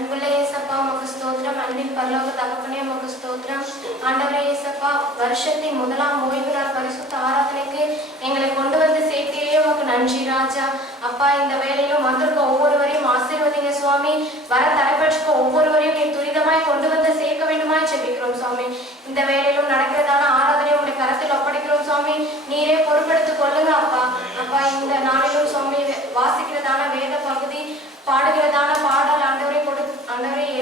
அன்புள்ள இயேசப்பா உமக்கு ஸ்தோத்திரம். அன்பின் பரலோக தகப்பனே உமக்கு ஸ்தோத்திரம். ஆண்டவரே இயேசப்பா, வருஷத்தின் முதலாம் ஓய்வு நாள் பரிசுத்த ஆராதனைக்கு எங்களை கொண்டு வந்து சேர்த்திலே உமக்கு நன்றி ராஜா. அப்பா, இந்த வேலையிலும் வந்திருக்க ஒவ்வொருவரையும் ஆசீர்வதிங்க சுவாமி. வர தலைப்பட்சிக்கு ஒவ்வொருவரையும் நீ துரிதமாய் கொண்டு வந்து சேர்க்க வேண்டுமாய் ஜெபிக்கிறோம் சுவாமி. இந்த வேலையிலும் நடக்கிறதான ஆராதனை உடைய கரத்தில் ஒப்படைக்கிறோம் சுவாமி. நீரே பொறுப்பெடுத்துக் கொள்ளுங்க அப்பா. அப்பா, இந்த நாளிலும் சுவாமி வாசிக்கிறதான வேத பகுதி, பாடுகிறதான பாடல் ஆண்டவரை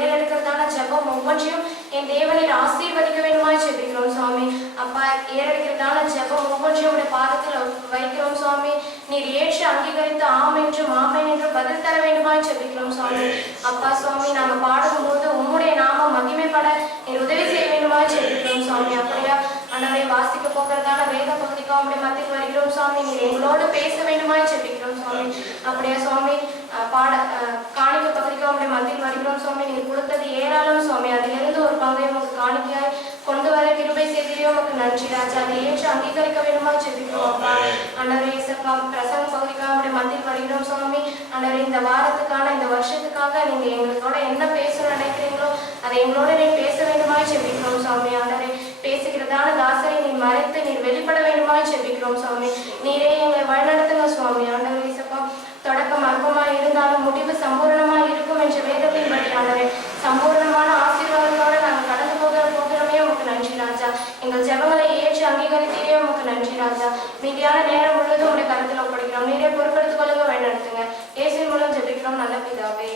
ஏறெடுக்கிறதான ஜெபம் ஒவ்வொன்றையும் என் தேவனில் ஆசீர்வதிக்க வேண்டுமாய் ஜெபிக்கிறோம் சுவாமி. அப்பா, ஏறெடுக்கிறதான ஜெபம் ஒவ்வொன்றையும் உடைய பாதத்தில் வைக்கிறோம் சுவாமி. நீர் ஏற்று அங்கீகரித்து ஆம் என்றும் ஆமென் என்றும் பதில் தர வேண்டுமாய் ஜெபிக்கிறோம் சுவாமி. அப்பா சுவாமி, நாங்கள் பாடும்போது உம்முடைய நாமம் மகிமைப்பட நீர் உதவி செய்ய வேண்டுமாய் ஜெபிக்கிறோம் சுவாமி. அப்படியா ஆண்டவரை வாசிக்க போகிறதான வேத பகுதிக்கு உம்முடைய மத்தியில் வருகிறோம் சுவாமி. நீர் எங்களோடு பேச வேண்டுமாய் ஜெபிக்கிறோம் சுவாமி. அப்படியா சுவாமி, காணிக்க பகுதிக்கு உம்முடைய மத்தியில் வருகிறோம் சுவாமி. நீர் கொடுத்தது ஏராளம் சுவாமி. அதிலிருந்து ஒரு பங்கை உமக்கு காணிக்கையாய் கொண்டு வர கிருபை செய்தியோ உமக்கு நன்றி ராஜா. அதை ஏற்று அங்கீகரிக்க வேண்டுமாய் ஜெபிக்கிறோம் அப்பா. ஆண்டவரே இயேசப்பா, பிரசங்க பகுதிக்காக உம்முடைய மத்தியில் வருகிறோம் சுவாமி. ஆண்டவரே, இந்த வாரத்துக்கான இந்த வருஷத்துக்காக நீங்க எங்களோட என்ன பேசணும்னு நினைக்கிறீங்களோ அதை எங்களோட நீ பேச வேண்டுமாய் ஜெபிக்கிறோம் சுவாமி. ஆண்டவரே, பேசுகிறதான தாசரை நீ மறைத்து நீர் வெளிப்பட வேண்டுமாய் ஜெபிக்கிறோம் சுவாமி. நீரே எங்களை வழிநடத்துங்க சுவாமி. ஆண்டவரே இயேசப்பா, தொடக்கம் அற்பமாய் இருந்தாலும் முடிவு சம்பூர்ணமாய் இருக்கும் என்ற வேதத்தின் படி ஆண்டவரே, சம்பூர்ணமான ஆசீர்வாதத்தோட நாங்கள் கடந்து போகிறோமே உமக்கு நன்றி ராஜா. எங்கள் ஜெபங்களை ஏற்று அங்கீகரித்தீரே உமக்கு நன்றி ராஜா. மீதியான நேரம் முழுவதும் உடைய கருத்தில் ஒப்படைக்கிறோம். நீரே பொறுப்பெடுத்துக் கொள்ளுங்க, வழிநடத்துங்க. இயேசுவின் மூலம் ஜெபிக்கிறோம் நல்ல பிதாவே.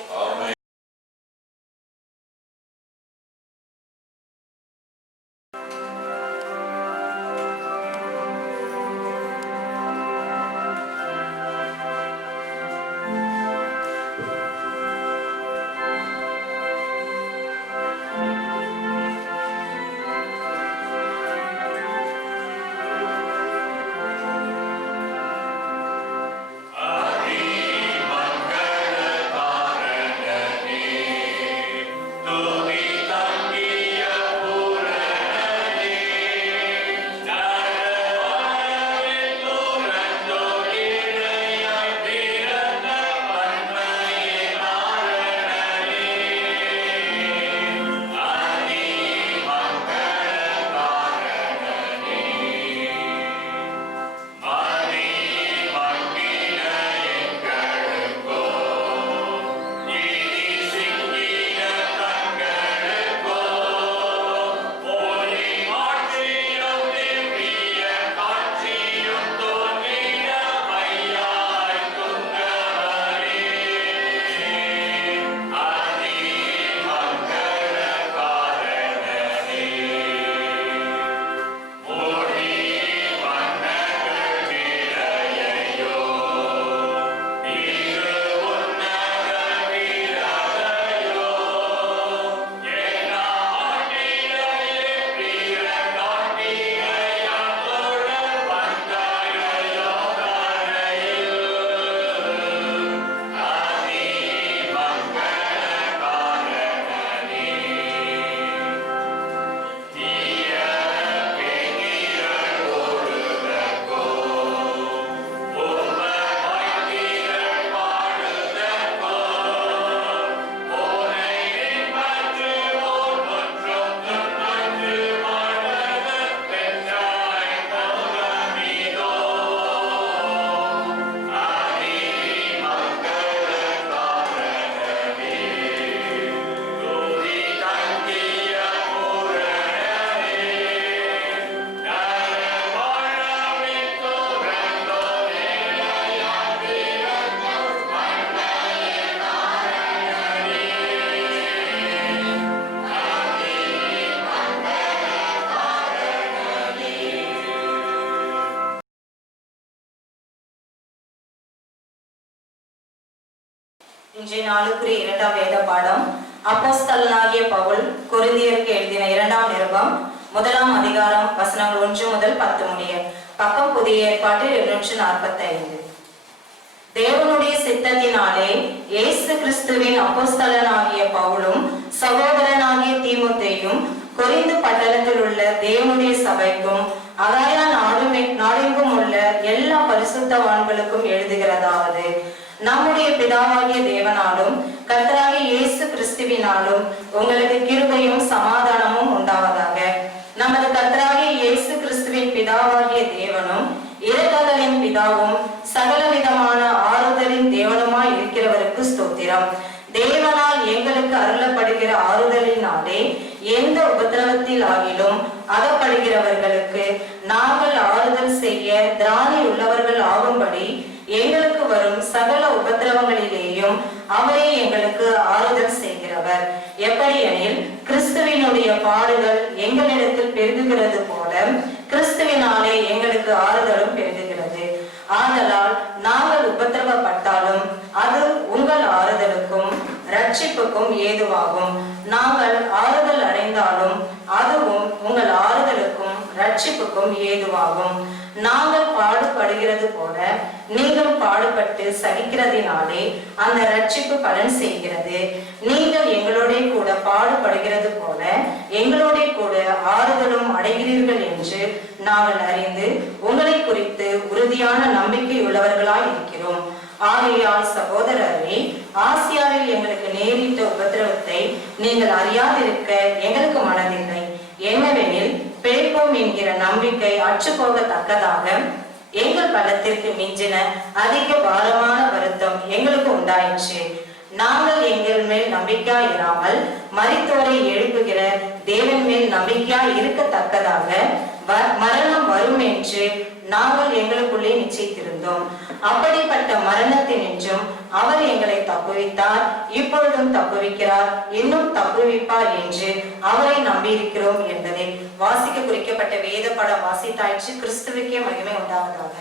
இன்றைய நாளுக்குரிய இரண்டாம் வேத பாடம் அப்போஸ்தலனாகிய பவுல் கொரிந்தியருக்கு எழுதின இரண்டாம் நிருபம் 1ஆம் அதிகாரம் வசனங்கள் 1 முதல் 10 முடிய. பக்கம் புதிய ஏற்பாட்டில் 245. தேவனுடைய சித்தத்தினாலே இயேசு கிறிஸ்துவின் அப்போஸ்தலனாகிய பவுலும் சகோதரனாகிய தீமோத்தேயும் கொரிந்து பட்டணத்தில் உள்ள தேவனுடைய சபைக்கும் அகாயா நாடெங்கும் உள்ள எல்லா பரிசுத்தவான்களுக்கும் எழுதுகிறதாவது, நம்முடைய பிதாவாகிய தேவனாலும் கர்த்தராகிய இயேசு கிறிஸ்து கிறிஸ்துவினாலும் உங்களுக்கு கிருபையும் சமாதானமும் உண்டாவதாக. நமது கர்த்தராகிய இயேசு கிறிஸ்துவின் பிதாவாகிய தேவனும் இரக்கங்களின் பிதாவும் சகலவிதமான ஆறுதலின் தேவனுமாய் இருக்கிறவருக்கு ஸ்தோத்திரம். தேவனால் எங்களுக்கு அருளப்படுகிற ஆறுதலினாலே எந்த உபத்திரவத்தில் ஆகிலும் அகப்படுகிறவர்களுக்கு நாங்கள் ஆறுதல் செய்ய திராணி உள்ளவர்கள் ஆகும்படி எங்களுக்கு வரும் சகல உபத்திரவங்களிலேயும் அவரே எங்களுக்கு ஆறுதல் செய்கிறவர். எப்படியெனில் கிறிஸ்துவினுடைய பாடுகள் எங்களிடத்தில் பெருகுகிறது போல கிறிஸ்துவினாலே எங்களுக்கு ஆறுதலும் பெருகுகிறது. ஆதலால் நாங்கள் உபத்திரவப்பட்டாலும் அது உங்கள் ஆறுதலுக்கும் ரட்சிப்புக்கும் ஏதுவாகும். நாங்கள் ஆறுதல் அடைந்தாலும் அதுவும் உங்கள் ஆறுதலுக்கும் ரட்சிப்புக்கும் ஏதுவாகும். நாங்கள் பாடுபடுகிறது போல நீங்கள் பாடுபட்டு சகிக்கிறதினாலே அந்த ரட்சிப்பு பலன் செய்கிறது. நீங்கள் எங்களோட கூட பாடுபடுகிறது போல எங்களோட கூட ஆறுதலும் அடைகிறீர்கள் என்று நாங்கள் அறிந்து உங்களை குறித்து உறுதியான நம்பிக்கை உள்ளவர்களாய் இருக்கிறோம். ஆகையால் சகோதரரே, ஆசியாவில் எங்களுக்கு நேரிட்ட உபத்திரவத்தை நீங்கள் அறியாதிருக்க எங்களுக்கு மனதில்லை. என்னவெனில் பிழைப்போம் என்கிற நம்பிக்கை அற்றுப்போகத்தக்கதாக எங்கள் பலத்திற்கு மிஞ்சின அதிக பாரமான வருத்தம் எங்களுக்கு உண்டாயிற்று. நாங்கள் எங்கள் மேல் நம்பிக்கையா இராமல் மரித்தோரை எழுப்புகிற தேவன் மேல் நம்பிக்கையா இருக்கத்தக்கதாக மரணம் வரும் என்று நாங்கள் எங்களுக்குள்ளே நிச்சயித்திருந்தோம். அப்படிப்பட்ட மரணத்தினின்றும் அவர் எங்களை தப்புவித்தார், இப்பொழுதும் தப்புவிக்கிறார், இன்னும் தப்புவிப்பார் என்று அவரை நம்பியிருக்கிறோம் என்பதை வாசிக்க குறிக்கப்பட்ட வேத படம் வாசித்தாயிற்று. கிறிஸ்துவுக்கே மகிமை உண்டாவதாக.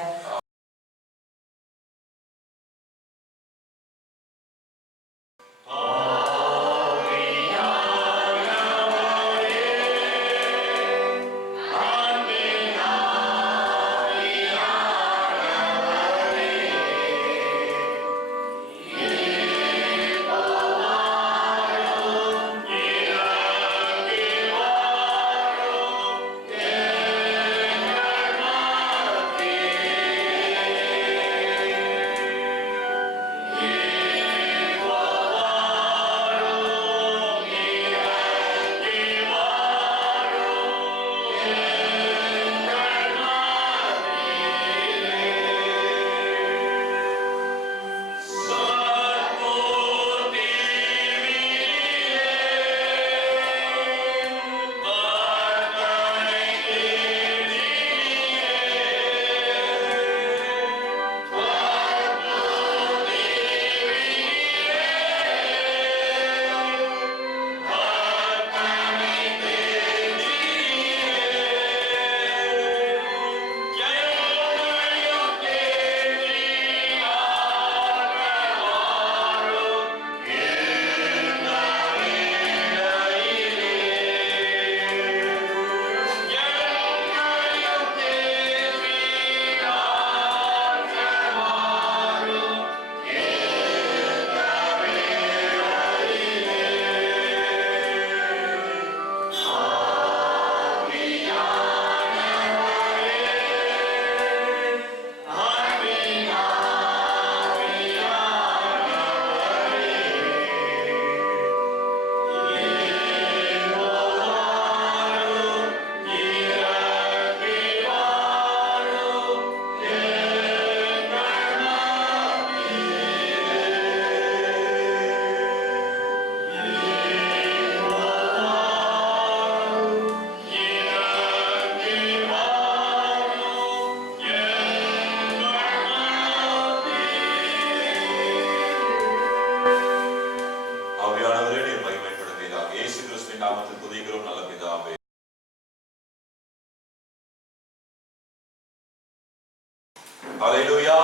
ஹல்லேலூயா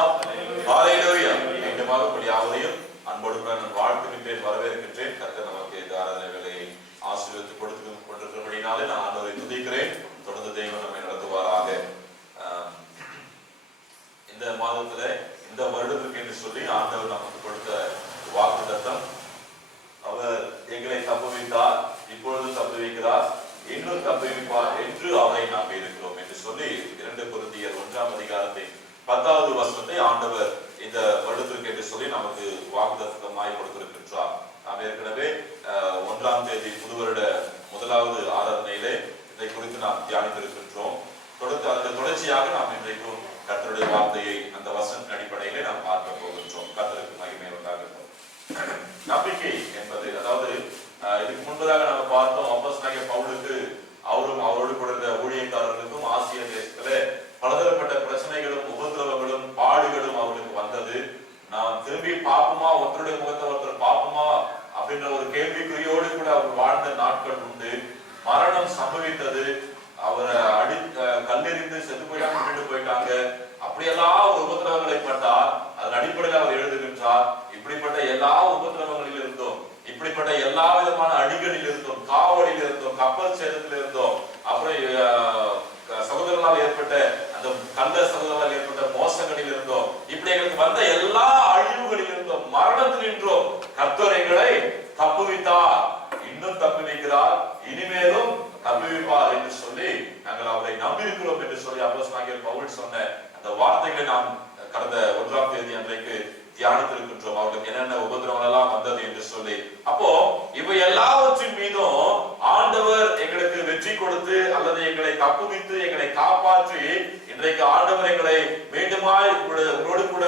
ஹல்லேலூயா. மீண்டுமாக யாவரையும் அன்போடு வாழ்த்துகின்றேன், வரவேற்கின்றேன். கர்த்தர் நமக்கு இந்த ஆராதனை வேலையை ஆசீர்வதித்து கொடுத்து கொண்டிருக்கிறபடினாலே நான் ஆண்டவரை துதிக்கிறேன். தொடர்ந்து தெய்வம் நம்மை நடத்துவாராக. இந்த மாதத்துல இந்த வருடத்திற்கு என்று சொல்லி ஆண்டவர் நமக்கு கொடுத்த வாக்குத்தத்தம், அவர் எங்களை தப்புவித்தார், இப்பொழுது தப்புவிக்கிறார், இன்னும் தப்புவிப்பார் என்று அவரை நம்பி இருக்கிறோம் என்று சொல்லி 2 கொரிந்தியர் 1ஆம் அதிகாரத்தை 10வது வசனத்தை ஆண்டவர் இந்த வருடத்திற்கு என்று சொல்லி நமக்கு வாக்குத்தத்தமாய் கொடுத்திருக்கின்றார். நாம் ஏற்கனவே 1ஆம் தேதி புதுவருட முதலாவது ஆராதனையிலே இதை குறித்து நாம் தியானித்திருக்கின்றோம். அதற்கு தொடர்ச்சியாக நாம் இன்றைக்கும் கர்த்தருடைய வார்த்தையை அந்த வசனத்தின் அடிப்படையிலே நாம் பார்க்க போகின்றோம். கர்த்தருக்கு மகிமை உண்டாகட்டும். நம்பிக்கை என்பது, அதாவது இதுக்கு முன்பதாக நம்ம பார்த்தோம், அப்போஸ்தலனாகிய பவுலுக்கு அவரும் அவரோடு கூட இருந்த ஊழியக்காரர்களுக்கும் ஆசிய தேசத்துல பலதரப்பட்ட பிரச்சனைகளும் உபதிரவங்களும் பாடுகளும் அவர்களுக்கு வந்தது. நான் திரும்பி பார்ப்போமா, ஒருத்தருடைய முகத்தை ஒருத்தர் பார்ப்போமா அப்படின்ற ஒரு கேள்விக்குறியோடு கூட அவர் வாழ்ந்த நாட்கள் உண்டு. மரணம் சம்பவித்தது, அவரை கல்லெறிந்து செத்து போயிட்டாங்க. அப்படியெல்லாம் ஒரு உபதிரவங்களை பட்டார். அதன் அடிப்படையில் அவர் எழுதுகின்றார், இப்படிப்பட்ட எல்லா உபதிரவங்களில் இருந்தோம், இப்படிப்பட்ட எல்லா விதமான அடிகளில் இருந்தோம், காவலில் இருந்தோம், கப்பல் சேதத்தில் இருந்தோம், அப்புறம் சகோதரர்களால் ஏற்பட்ட அந்த கள்ள சகோதரர்களால் ஏற்பட்ட மோசங்களில் இருந்தோம், இப்படி எங்களுக்கு வந்த எல்லா அழிவுகளில் இருந்தோம், மரணத்தில் நின்றோம். கர்த்தர் எங்களை தப்புவித்தார், இன்னும் தப்புவிக்கிறார், இனிமேலும் தப்புவிப்பார் என்று சொல்லி நாங்கள் அவரை நம்பியிருக்கிறோம் என்று சொல்லி அப்போஸ்தலனாகிய பவுல் சொன்ன அந்த வார்த்தைகளை நாம் கடந்த 1ஆம் தேதி அன்றைக்கு தியானித்திருக்கின்றோம். அவர்களுக்கு என்னென்ன உபதிரவங்கள் எல்லாம் வந்தது என்று சொல்லி. அப்போ இவை எல்லாவற்றின் மீதும் ஆண்டவர் எங்களுக்கு வெற்றி கொடுத்து அல்லது எங்களை தப்புவித்து எங்களை காப்பாற்றி இன்றைக்கு ஆண்டவர் எங்களை மீண்டுமாய் உங்களோடு கூட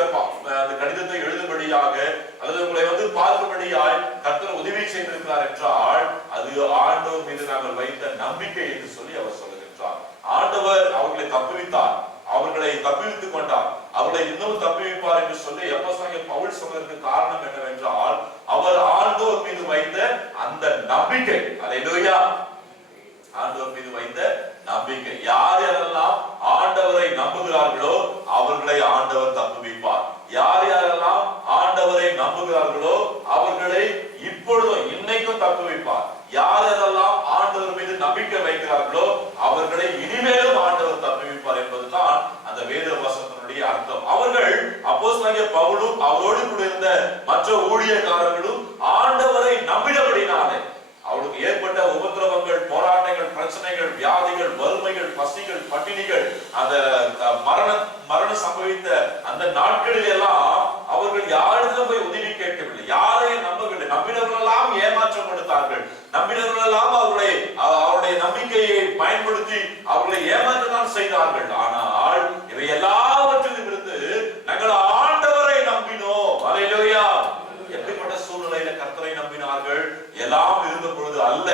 அந்த கடிதத்தை எழுதும்படியாக அல்லது உங்களை பார்க்கும்படியாய் கர்த்தர் உதவி செய்திருக்கிறார் என்றால் அது ஆண்டவர் மீது நாங்கள் வைத்த நம்பிக்கை என்று சொல்லி அவர் சொல்லுகின்றார். ஆண்டவர் அவர்களை தப்புவித்தார், அவர்களை தப்புவித்துக் கொண்டார், அவர்களை இன்னும் தப்புவிப்பார் என்று சொல்லி அப்போஸ்தலனாகிய பவுல் சொல்வதற்கு காரணம் என்னவென்றால் அவர் ஆண்டவர் மீது வைத்த அந்த நம்பிக்கை. அல்லேலூயா! ஆண்டவர் மீது வைத்த நம்பிக்கை. யார் யாரெல்லாம் ஆண்டவரை நம்புகிறார்களோ அவர்களை ஆண்டவர் தப்புவிப்பார். யார் யாரெல்லாம் ஆண்டவரை நம்புகிறார்களோ அவர்களை இப்பொழுதும் இன்னைக்கும் தப்புவிப்பார். யார் யாரெல்லாம் ஆண்டவர் மீது நம்பிக்கை வைக்கிறார்களோ அவர்களை இனிமேலும் ஆண்டவர் தப்புவிப்பார் என்பதுதான் அந்த வேத வசனத்தினுடைய அர்த்தம். அவர்கள் அப்போஸ்தலனாகிய பவுலும் அவரோடு கூட இருந்த மற்ற ஊழியக்காரர்களும் ஆண்டவரை நம்பினபடினாலே அவளுக்கு ஏற்பட்ட உபத்திரவங்கள், போராட்டங்கள், பிரச்சனைகள், வியாதிகள், வறுமைகள், பசிகள், பட்டினிகள், அந்த மரணம் சம்பவித்த அந்த நாட்களில் எல்லாம் அவர்கள் யாரிடம் போய் உதவி கேட்கவில்லை, யாரையும் நம்பவில்லை. நம்பினவர்களெல்லாம் ஏமாற்றப்படுத்தார்கள், நம்பினவர்களெல்லாம் அவருடைய நம்பிக்கையை பயன்படுத்தி அவர்களை ஏமாற்றத்தான் செய்தார்கள். ஆனால் இவை எல்லாவற்றிலும் இருந்து நாங்கள் ஆண்டவரை நம்பினோம். அல்லேலூயா! எப்படிப்பட்ட சூழ்நிலையில கர்த்தரை நம்பினார்கள்? எல்லாம் இருந்த பொழுது அல்ல,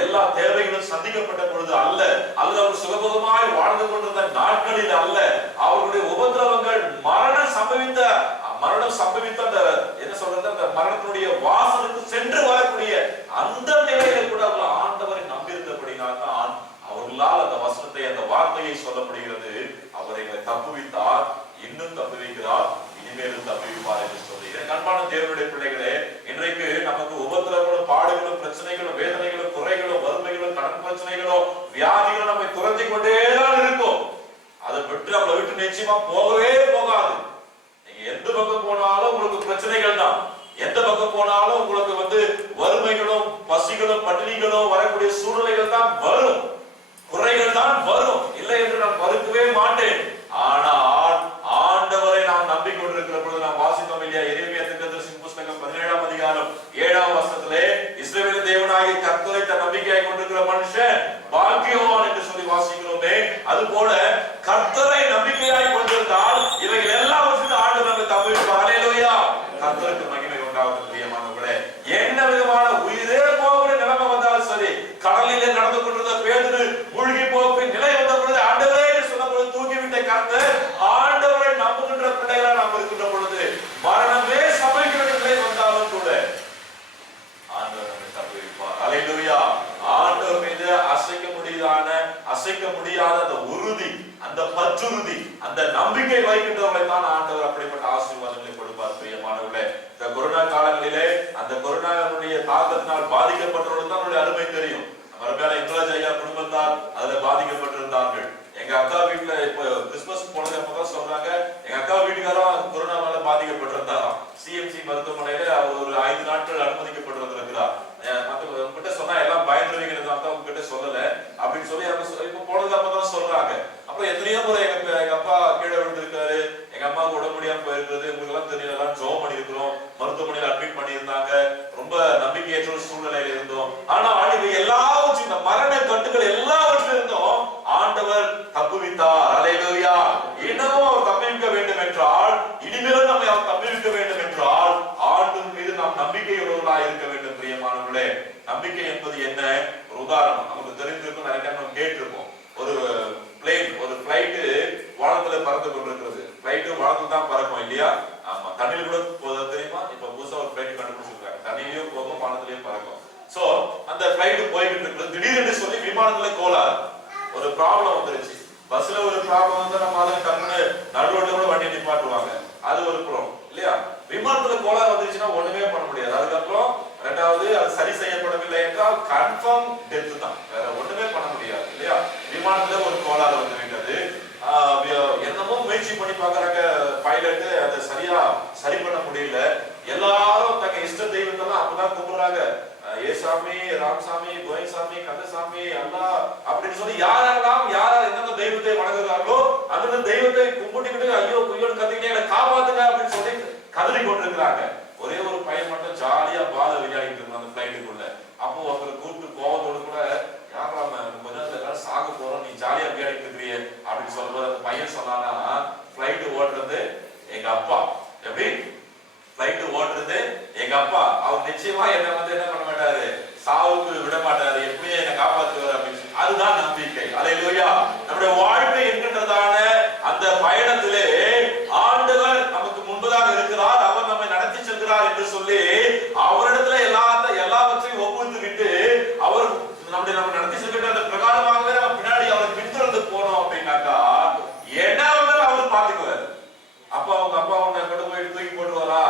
எல்லா தேவைகளும் சந்திக்கப்பட்ட பொழுது அல்ல, அல்லது அவர் சுகபோகமாய் வாழ்ந்து கொண்டிருந்த நாட்களில் அல்ல, அவர்களுடைய உபத்திரவங்கள் மரணம் சம்பவித்த அந்த என்ன சொல்றது, அந்த மரணத்தினுடைய வாசலுக்கு சென்று வரக்கூடிய அந்த நிலையில கூட அவர்கள் ஆண்டவரை நம்பியிருந்தபடினால் தான் அவர்களால் அந்த வசனத்தை, அந்த வார்த்தையை சொல்லப்படுகிறது, அவர் எங்களை தப்புவித்தார், இன்னும் தப்புவிக்கிறார், இனிமேலும் தப்புவிப்பார் என்று சொல்லி. அன்பான தேவனுடைய பிள்ளைகளே, இன்றைக்கு நமக்கு உபத்திரவங்களும் பாடுகளும் பிரச்சனைகளும் வேதனைகளும் குறைகளும் வறுமைகளும் கடன் பிரச்சனைகளும் வியாதிகளும் நம்மை துரத்தி கொண்டேதான் இருக்கும். அதை விட்டு நம்மளை விட்டு நிச்சயமா போகவே போகாது. நீங்க எந்த பக்கம் போனாலும் உங்களுக்கு பிரச்சனைகள் தான், எந்த பக்கம் போனாலும் உங்களுக்கு வறுமைகளும் பசிகளும் பட்டினிகளும் வரக்கூடிய சூழ்நிலைகள் தான் வரும், குறைகள் தான் வரும், இல்லை என்று நான் மறுக்கவே மாட்டேன். ஆனால் ஆண்டவரை நாம் நம்பிக்கொண்டிருக்கிற பொழுது நாம் வாசித்தோம் இல்லையா, எரேமியா தீர்க்கதரிசியின் புத்தகம் 17ஆம் அதிகாரம் 7ஆம் வசனத்திலே இஸ்ரவேலின் தேவனாகிய கர்த்தரை தன் நம்பிக்கையாய் கொண்டிருக்கிற மனுஷன் பாக்கியவான் என்று சொல்லி வாசிக்கிறோமே. அதுபோல கர்த்தரை நம்பிக்கையாய் கொண்டிருந்தால் இவைகள் எல்லாவற்றிலும் ஆண்டவர் நம்மை தப்புவிப்பார். அல்லேலூயா! கர்த்தருக்கு மகிமை உண்டாகட்டும். பிரியமானவர்களே, என்ன விதமான உயிரே போகக்கூடிய நிலைமை வந்தாலும் சரி, கடலிலே நடந்து கொண்டிருந்த பேதுரு மூழ்கி போகக்கூடிய நிலை வந்த பொழுது ஆண்டவரே என்று சொன்ன பொழுது தூக்கிவிட்ட கர்த்தர் ஆண்டவரை நம்புகின்ற பிள்ளைகளாக நாம் இருக்கின்ற பொழுது மரணமே சபைக்கிற நிலை வந்தாலும் கூட ஆண்டவர் நம்மை தப்புவிப்பார். அல்லேலூயா! ஆண்டவர் மீது அசைக்க முடியாத அந்த உறுதி, அந்த பற்றுறுதி, அந்த நம்பிக்கை வைக்கின்றவர்களை தான் ஆண்டவர் அப்படிப்பட்ட ஆசீர்வாதங்களை கொடுப்பார். பிரியமானவர்களே, இந்த கொரோனா காலங்களிலே அந்த கொரோனாவுடைய தாக்கத்தினால் பாதிக்கப்பட்டவர்கள் தான் அருமை தெரியும். நம்ம இந்திராஜ் ஐயா குடும்பத்தார் அதுல பாதிக்கப்பட்டிருந்தார்கள். எங்க அக்கா வீட்டுல இப்ப கிறிஸ்துமஸ் போனது அப்பதான் சொல்றாங்க, எங்க அக்கா வீட்டுக்காரரும் கொரோனாவால பாதிக்கப்பட்டிருந்தாராம். சிஎம்சி மருத்துவமனையில அவர் ஒரு 5 நாட்கள் அனுமதிக்கப்பட்டிருக்கிறார். உங்ககிட்ட சொன்னா எல்லாம் பயந்துருவீங்க, உங்ககிட்ட சொல்லல அப்படின்னு சொல்லி இப்ப போனது அப்பதான் சொல்றாங்க. அப்புறம் எத்தனையோ முறை எங்க அப்பா கீழே விழுந்திருக்காரு, எங்க அம்மாவுக்கு உடம்பு முடியாம போயிருக்கிறது, உங்களுக்கு எல்லாம் தெரியல, ஜோம் பண்ணி இருக்கிறோம், மருத்துவமனையில் அட்மிட் பண்ணியிருந்தாங்க. ரொம்ப நம்பிக்கையற்ற சூழ்நிலையில இருந்தோம். ஆனால் இவை எல்லாவற்றையும், இந்த மரண கட்டுகள் எல்லாவற்றிலும் இருந்தோம் ஆண்டவர் தப்புவித்தார். அல்லேலூயா. இன்னமும் அவர் தப்புவிக்க வேண்டும் என்றால், இனிமேலும் நம்மை அவர் தப்புவிக்க வேண்டும் என்றால், ஆண்டவர் மீது நாம் நம்பிக்கையுள்ளவர்களாக இருக்க வேண்டும். பிரியமானவர்களே, நம்பிக்கை என்பது என்ன? ஒரு உதாரணம் நமக்கு தெரிந்திருக்கும், நிறைய டைம் நம்ம கேட்டிருப்போம். ஒரு பிளேன், ஒரு பிளைட் வானத்துல பறந்து கொண்டிருக்கிறது. பிளைட் வானத்துல தான் பறக்கும் இல்லையா? ஆமா, தண்ணியில கூட போதும் தெரியுமா? இப்ப புதுசா ஒரு பிளைட் கண்டுபிடிச்சிருக்காங்க, தண்ணியிலயும் போகும் வானத்திலயும் பறக்கும். சோ அந்த பிளைட் போய்கிட்டு இருக்கிறது, திடீர்னு சொல்லி விமானத்துல கோளாறு, ஒரு ப்ராப்ளம் வந்துருச்சு. பஸ்ல ஒரு ப்ராப்ளம் வந்து நம்ம அதை டக்குனு நடுரோட்ல கூட வண்டி நிப்பாட்டுவாங்க, அது ஒரு ப்ராப்ளம் இல்லையா? விமானத்துல கோளாறு வந்துருச்சுன்னா ஒண்ணுமே பண்ண முடியாது. அதுக்கப்புறம் ரெண்டாவது அது சரி செய்யப்படவில்லை என்றால் கன்ஃபார்ம் டெத் தான், வேற ஒண்ணுமே பண்ண முடியாது இல்லையா? விமானத்துல ஒரு கோளாறு வந்து விட்டது. என்னமோ முயற்சி பண்ணி பாக்குறாங்க பைலட், அதை சரியா சரி பண்ண முடியல. எல்லாரும் தங்க இஷ்ட தெய்வத்தெல்லாம் அப்பதான் கும்பிடுறாங்க. ஏசாமி, ராமசாமி, கோயசாமி, கந்தசாமி, அல்லா அப்படின்னு சொல்லி யாரெல்லாம் எந்தெந்த தெய்வத்தை வணங்குறாங்களோ அந்த தெய்வத்தை கும்பிட்டுக்கிட்டு ஐயோ குய்யோன்னு கத்திக்கிட்டே என்னை காப்பாத்துங்க அப்படின்னு சொல்லி கதறி கொண்டிருக்கிறாங்க. ஒரே ஒரு பையன் மட்டும் ஜாலியா பால விளையாடிட்டு இருந்தான் அந்த பிளைட்டுக்குள்ள. அப்போ ஒருத்தர் கூப்பிட்டு கோவத்தோடு கூட, யாரா கொஞ்ச நேரத்துல எல்லாரும் சாக போறோம், நீ ஜாலியா விளையாடிட்டு இருக்கிறீ அப்படின்னு சொல்லும்போது அந்த பையன் சொன்னானா, பிளைட் ஓட்டுறது எங்க அப்பா. எப்படி? பிளைட் ஓட்டுறது எங்க அப்பா. அவர் நிச்சயமா என்ன வந்து என்ன பண்ண மாட்டாரு, சாவுக்கு விட மாட்டாரு, எப்படியே என்னை காப்பாற்றுவார் அப்படின்னு சொல்லி. அதுதான் நம்பிக்கை. அல்லேலூயா. நம்முடைய வாழ்க்கை என்கின்றதான அந்த பயணத்திலே ஆண்டவர் நமக்கு முன்பதாக இருக்கிறார், அவர் நம்மை நடத்தி செல்கிறார் என்று சொல்லி அவரிடத்துல எல்லாவற்றையும் ஒப்புவித்து விட்டு அவர் நம்ம நடத்தி செல்கின்ற அந்த பிரகாரமாகவே நம்ம பின்னாடி அவரை பின்தொடர்ந்து போனோம் அப்படின்னாக்கா என்ன வந்தாலும் அவர் பார்த்துக்குவார். அப்பா அவங்க அப்பா உன்னை கொண்டு போய் தூக்கி போட்டுவாரா,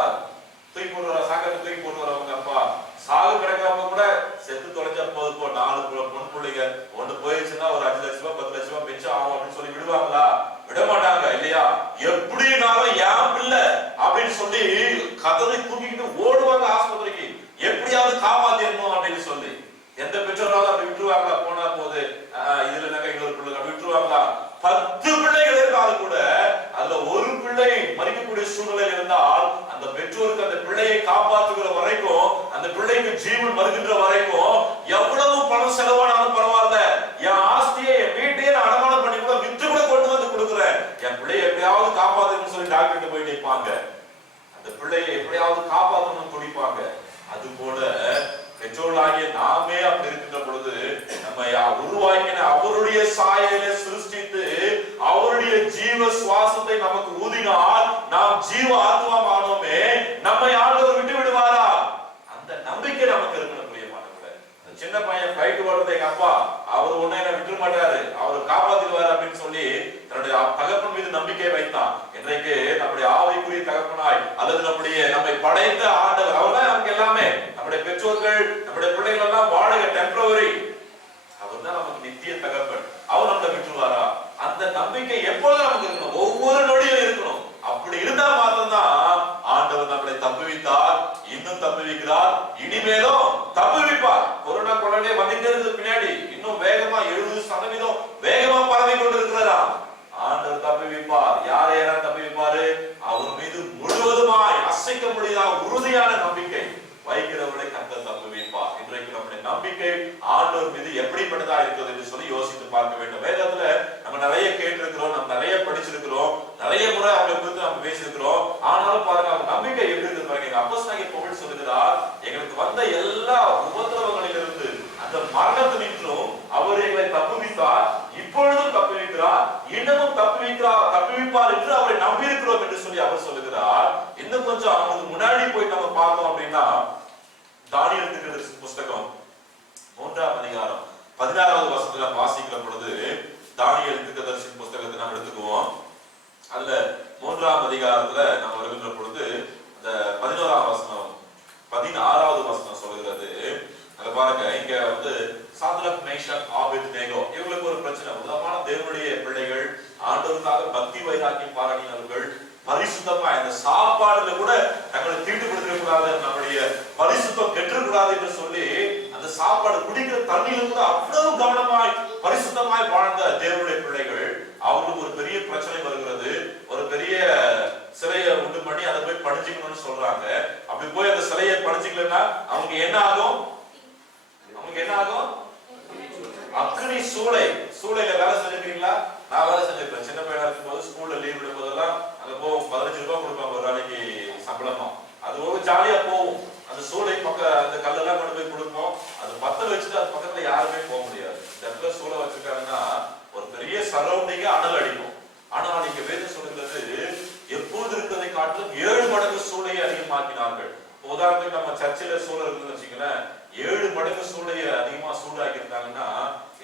சாக்கடை தூக்கி போட்டுவாரா அவங்க அப்பா? சாகு கிடைக்கிறவங்க கூட செத்து தொலைஞ்சா போது போ, 4 பொன் பிள்ளைங்க ஒண்ணு போயிடுச்சுன்னா ஒரு 5 லட்சம் ரூபாய் 10 லட்சம் ரூபாய் மிச்சம் ஆகும் அப்படின்னு சொல்லி விடுவாங்களா? விட மாட்டாங்க இல்லையா? எப்படினாலும் என் பிள்ளை அப்படின்னு சொல்லி கதறி தூக்கிக்கிட்டு ஓடுவாங்க ஆஸ்பத்திரிக்கு, எப்படியாவது காப்பாத்திடணும் அப்படின்னு சொல்லி. எந்த பெற்றோராவது அப்படி விட்டுருவாங்களா? போனா போது இதுல நாங்க இன்னொரு பிள்ளை விட்டுருவாங்களா? 10 பிள்ளைகள் இருந்தாலும் கூட அதுல ஒரு பிள்ளை மறிக்கக்கூடிய சூழ்நிலை இருந்தால் அந்த பெற்றோருக்கு அந்த பிள்ளையை காப்பாற்றுகிற வரைக்கும், அந்த பிள்ளைக்கு ஜீவன் வருகின்ற வரைக்கும் எவ்வளவு பணம் செலவானாலும் பரவாயில்ல, என் ஆஸ்தியை என் வீட்டையே நான் அடமானம் பண்ணி கூட வித்து கூட கொண்டு வந்து கொடுக்குறேன், என் பிள்ளையை எப்படியாவது காப்பாத்துன்னு சொல்லி டாக்டர் போய் நிற்பாங்க. அந்த பிள்ளையை எப்படியாவது காப்பாற்றணும்னு துடிப்பாங்க. அது போல பெற்றோர்களாகிய நாமே அப்படி இருக்கின்ற பொழுது நம்ம உருவாக்கின அவருடைய சாயலை சிருஷ்டித்து அவருடைய ஜீவ சுவாசத்தை நமக்கு ஊதினால் நாம் ஜீவ ஆத்மாம் ஆனோமே, நம்மை ஆண்டவர் விட்டு விடுவாரா? அந்த நம்பிக்கை நமக்கு இருக்கணும். பிரியமானவர்களே, சின்ன பையன் ஃபிளைட் ஓடுறது எங்க அப்பா, அவர் ஒண்ணு என்ன விட்டுற மாட்டாரு, அவர் காப்பாத்திடுவாரு அப்படின்னு சொல்லி தன்னுடைய தகப்பன் மீது நம்பிக்கை வைத்தான். இன்றைக்கு நம்முடைய ஆவிக்குரிய தகப்பனாய் அல்லது நம்மை படைத்த ஆண்டவர், அவர்தான் நமக்கு எல்லாமே. நம்முடைய பெற்றோர்கள், நம்முடைய பிள்ளைகள் எல்லாம் வாடகை, டெம்பரவரி. அவர் தான் நமக்கு நித்திய தகப்பன். அவர் நம்மளை விட்டுருவாரா? அந்த நம்பிக்கை எப்பொழுதும் நமக்கு இருக்கணும், ஒவ்வொரு நொடியும் இருக்கணும். அப்படி இருந்தா மாத்திரம்தான் ஆண்டவர் நம்மளை தப்புவித்தார், இன்னும் தப்புவிக்கிறார், இனிமேலும் தப்புவிப்பார். கொரோனா கொள்ளனே வந்துட்டே இருக்கு பின்னாடி, இன்னும் வேகமா 70% வேகமா பரவி கொண்டிருக்கிறதா? ஆண்டவர் தப்புவிப்பார். யாரை தப்புவிப்பாரு? அவர் மீது முழுவதுமாய் அசைக்க முடியாத உறுதியான நம்பிக்கை வைக்கிறவர்களை கர்த்தர் தப்புவிப்பார். இன்றைக்கு நம்முடைய நம்பிக்கை ஆண்டவர் மீது எப்படிப்பட்டதா இருக்கிறது என்று சொல்லி யோசித்து பார்க்க வேண்டும். வேதத்துல நம்ம நிறைய கேட்டிருக்கிறோம், நம்ம நிறைய படிச்சிருக்கிறோம், நிறைய முறை அவங்க குறித்து நம்ம பேசியிருக்கிறோம். ஆனாலும் பாருங்க அவங்க நம்பிக்கை எப்படி இருக்கு பாருங்க. அப்போஸ்தலனாகிய பவுல் சொல்லுகிறார், எங்களுக்கு வந்த எல்லா உபத்திரவங்களிலிருந்து அந்த மரணத்தினின்றும் அவர் எங்களை தப்புவித்தார், இப்பொழுதும் தப்புவிக்கிறார், இன்னமும் தப்புவிப்பார் என்று அவரை நம்பி இருக்கிறோம் என்று சொல்லி அவர் சொல்லுகிறார். இன்னும் கொஞ்சம் அவங்களுக்கு முன்னாடி போய் நம்ம பார்த்தோம் அப்படின்னா தானியேல் தீர்க்கதரிசி புஸ்தகம் 3ஆம் அதிகாரம் 16வது வசனத்துல வாசிக்கிற பொழுது, தானியேல் தீர்க்கதரிசி புஸ்தகத்தை நம்ம எடுத்துக்குவோம். அதுல 3ஆம் அதிகாரத்துல நம்ம வருகின்ற பொழுது அந்த 11ஆம் வசனம் 16வது வசனம் சொல்லுகிறது. அங்க பாருங்க, இங்க வந்து சாத்ராக், மேஷாக், ஆபேத்நேகோ இவங்களுக்கு ஒரு பிரச்சனை. உலகமான தேவனுடைய பிள்ளைகள், ஆண்டவருக்காக பக்தி வைராக்கியம் பாராட்டினவர்கள், பரிசுத்தமா இந்த சாப்பாடுல கூட தங்களை தீட்டுப்படுத்திட கூடாது, நம்முடைய பரிசுத்தம் கெட்டுக்கூடாது என்று சொல்லி அந்த சாப்பாடு குடிக்கிற தண்ணியில கூட அவ்வளவு கவனமாய் பரிசுத்தமாய் வாழ்ந்த தேவனுடைய பிள்ளைகள், அவங்களுக்கு ஒரு பெரிய பிரச்சனை வருகிறது. ஒரு பெரிய சிலையை உண்டு பண்ணி அதை போய் படிச்சுக்கணும்னு சொல்றாங்க. அப்படி போய் அந்த சிலையை படிச்சுக்கலன்னா அவங்க என்ன ஆகும்? வச்சுட்டு அது பக்கத்துல யாருமே போக முடியாது. இந்த இடத்துல சூளை வச்சிருக்காங்கன்னா ஒரு பெரிய சரௌண்டிங்கா அனல் அடிக்கும். ஆனா நீங்க வேதம் சொல்லுகிறது எப்போது இருக்கிறதை காட்டிலும் 7 மடங்கு சூளையை அதிகமாக்கினார்கள். உதாரணத்துக்கு நம்ம சர்ச்சில சூளை இருக்குன்னு வச்சுங்களேன், 7 மடங்கு சூளையை அதிகமா சூடாக்கி இருந்தாங்கன்னா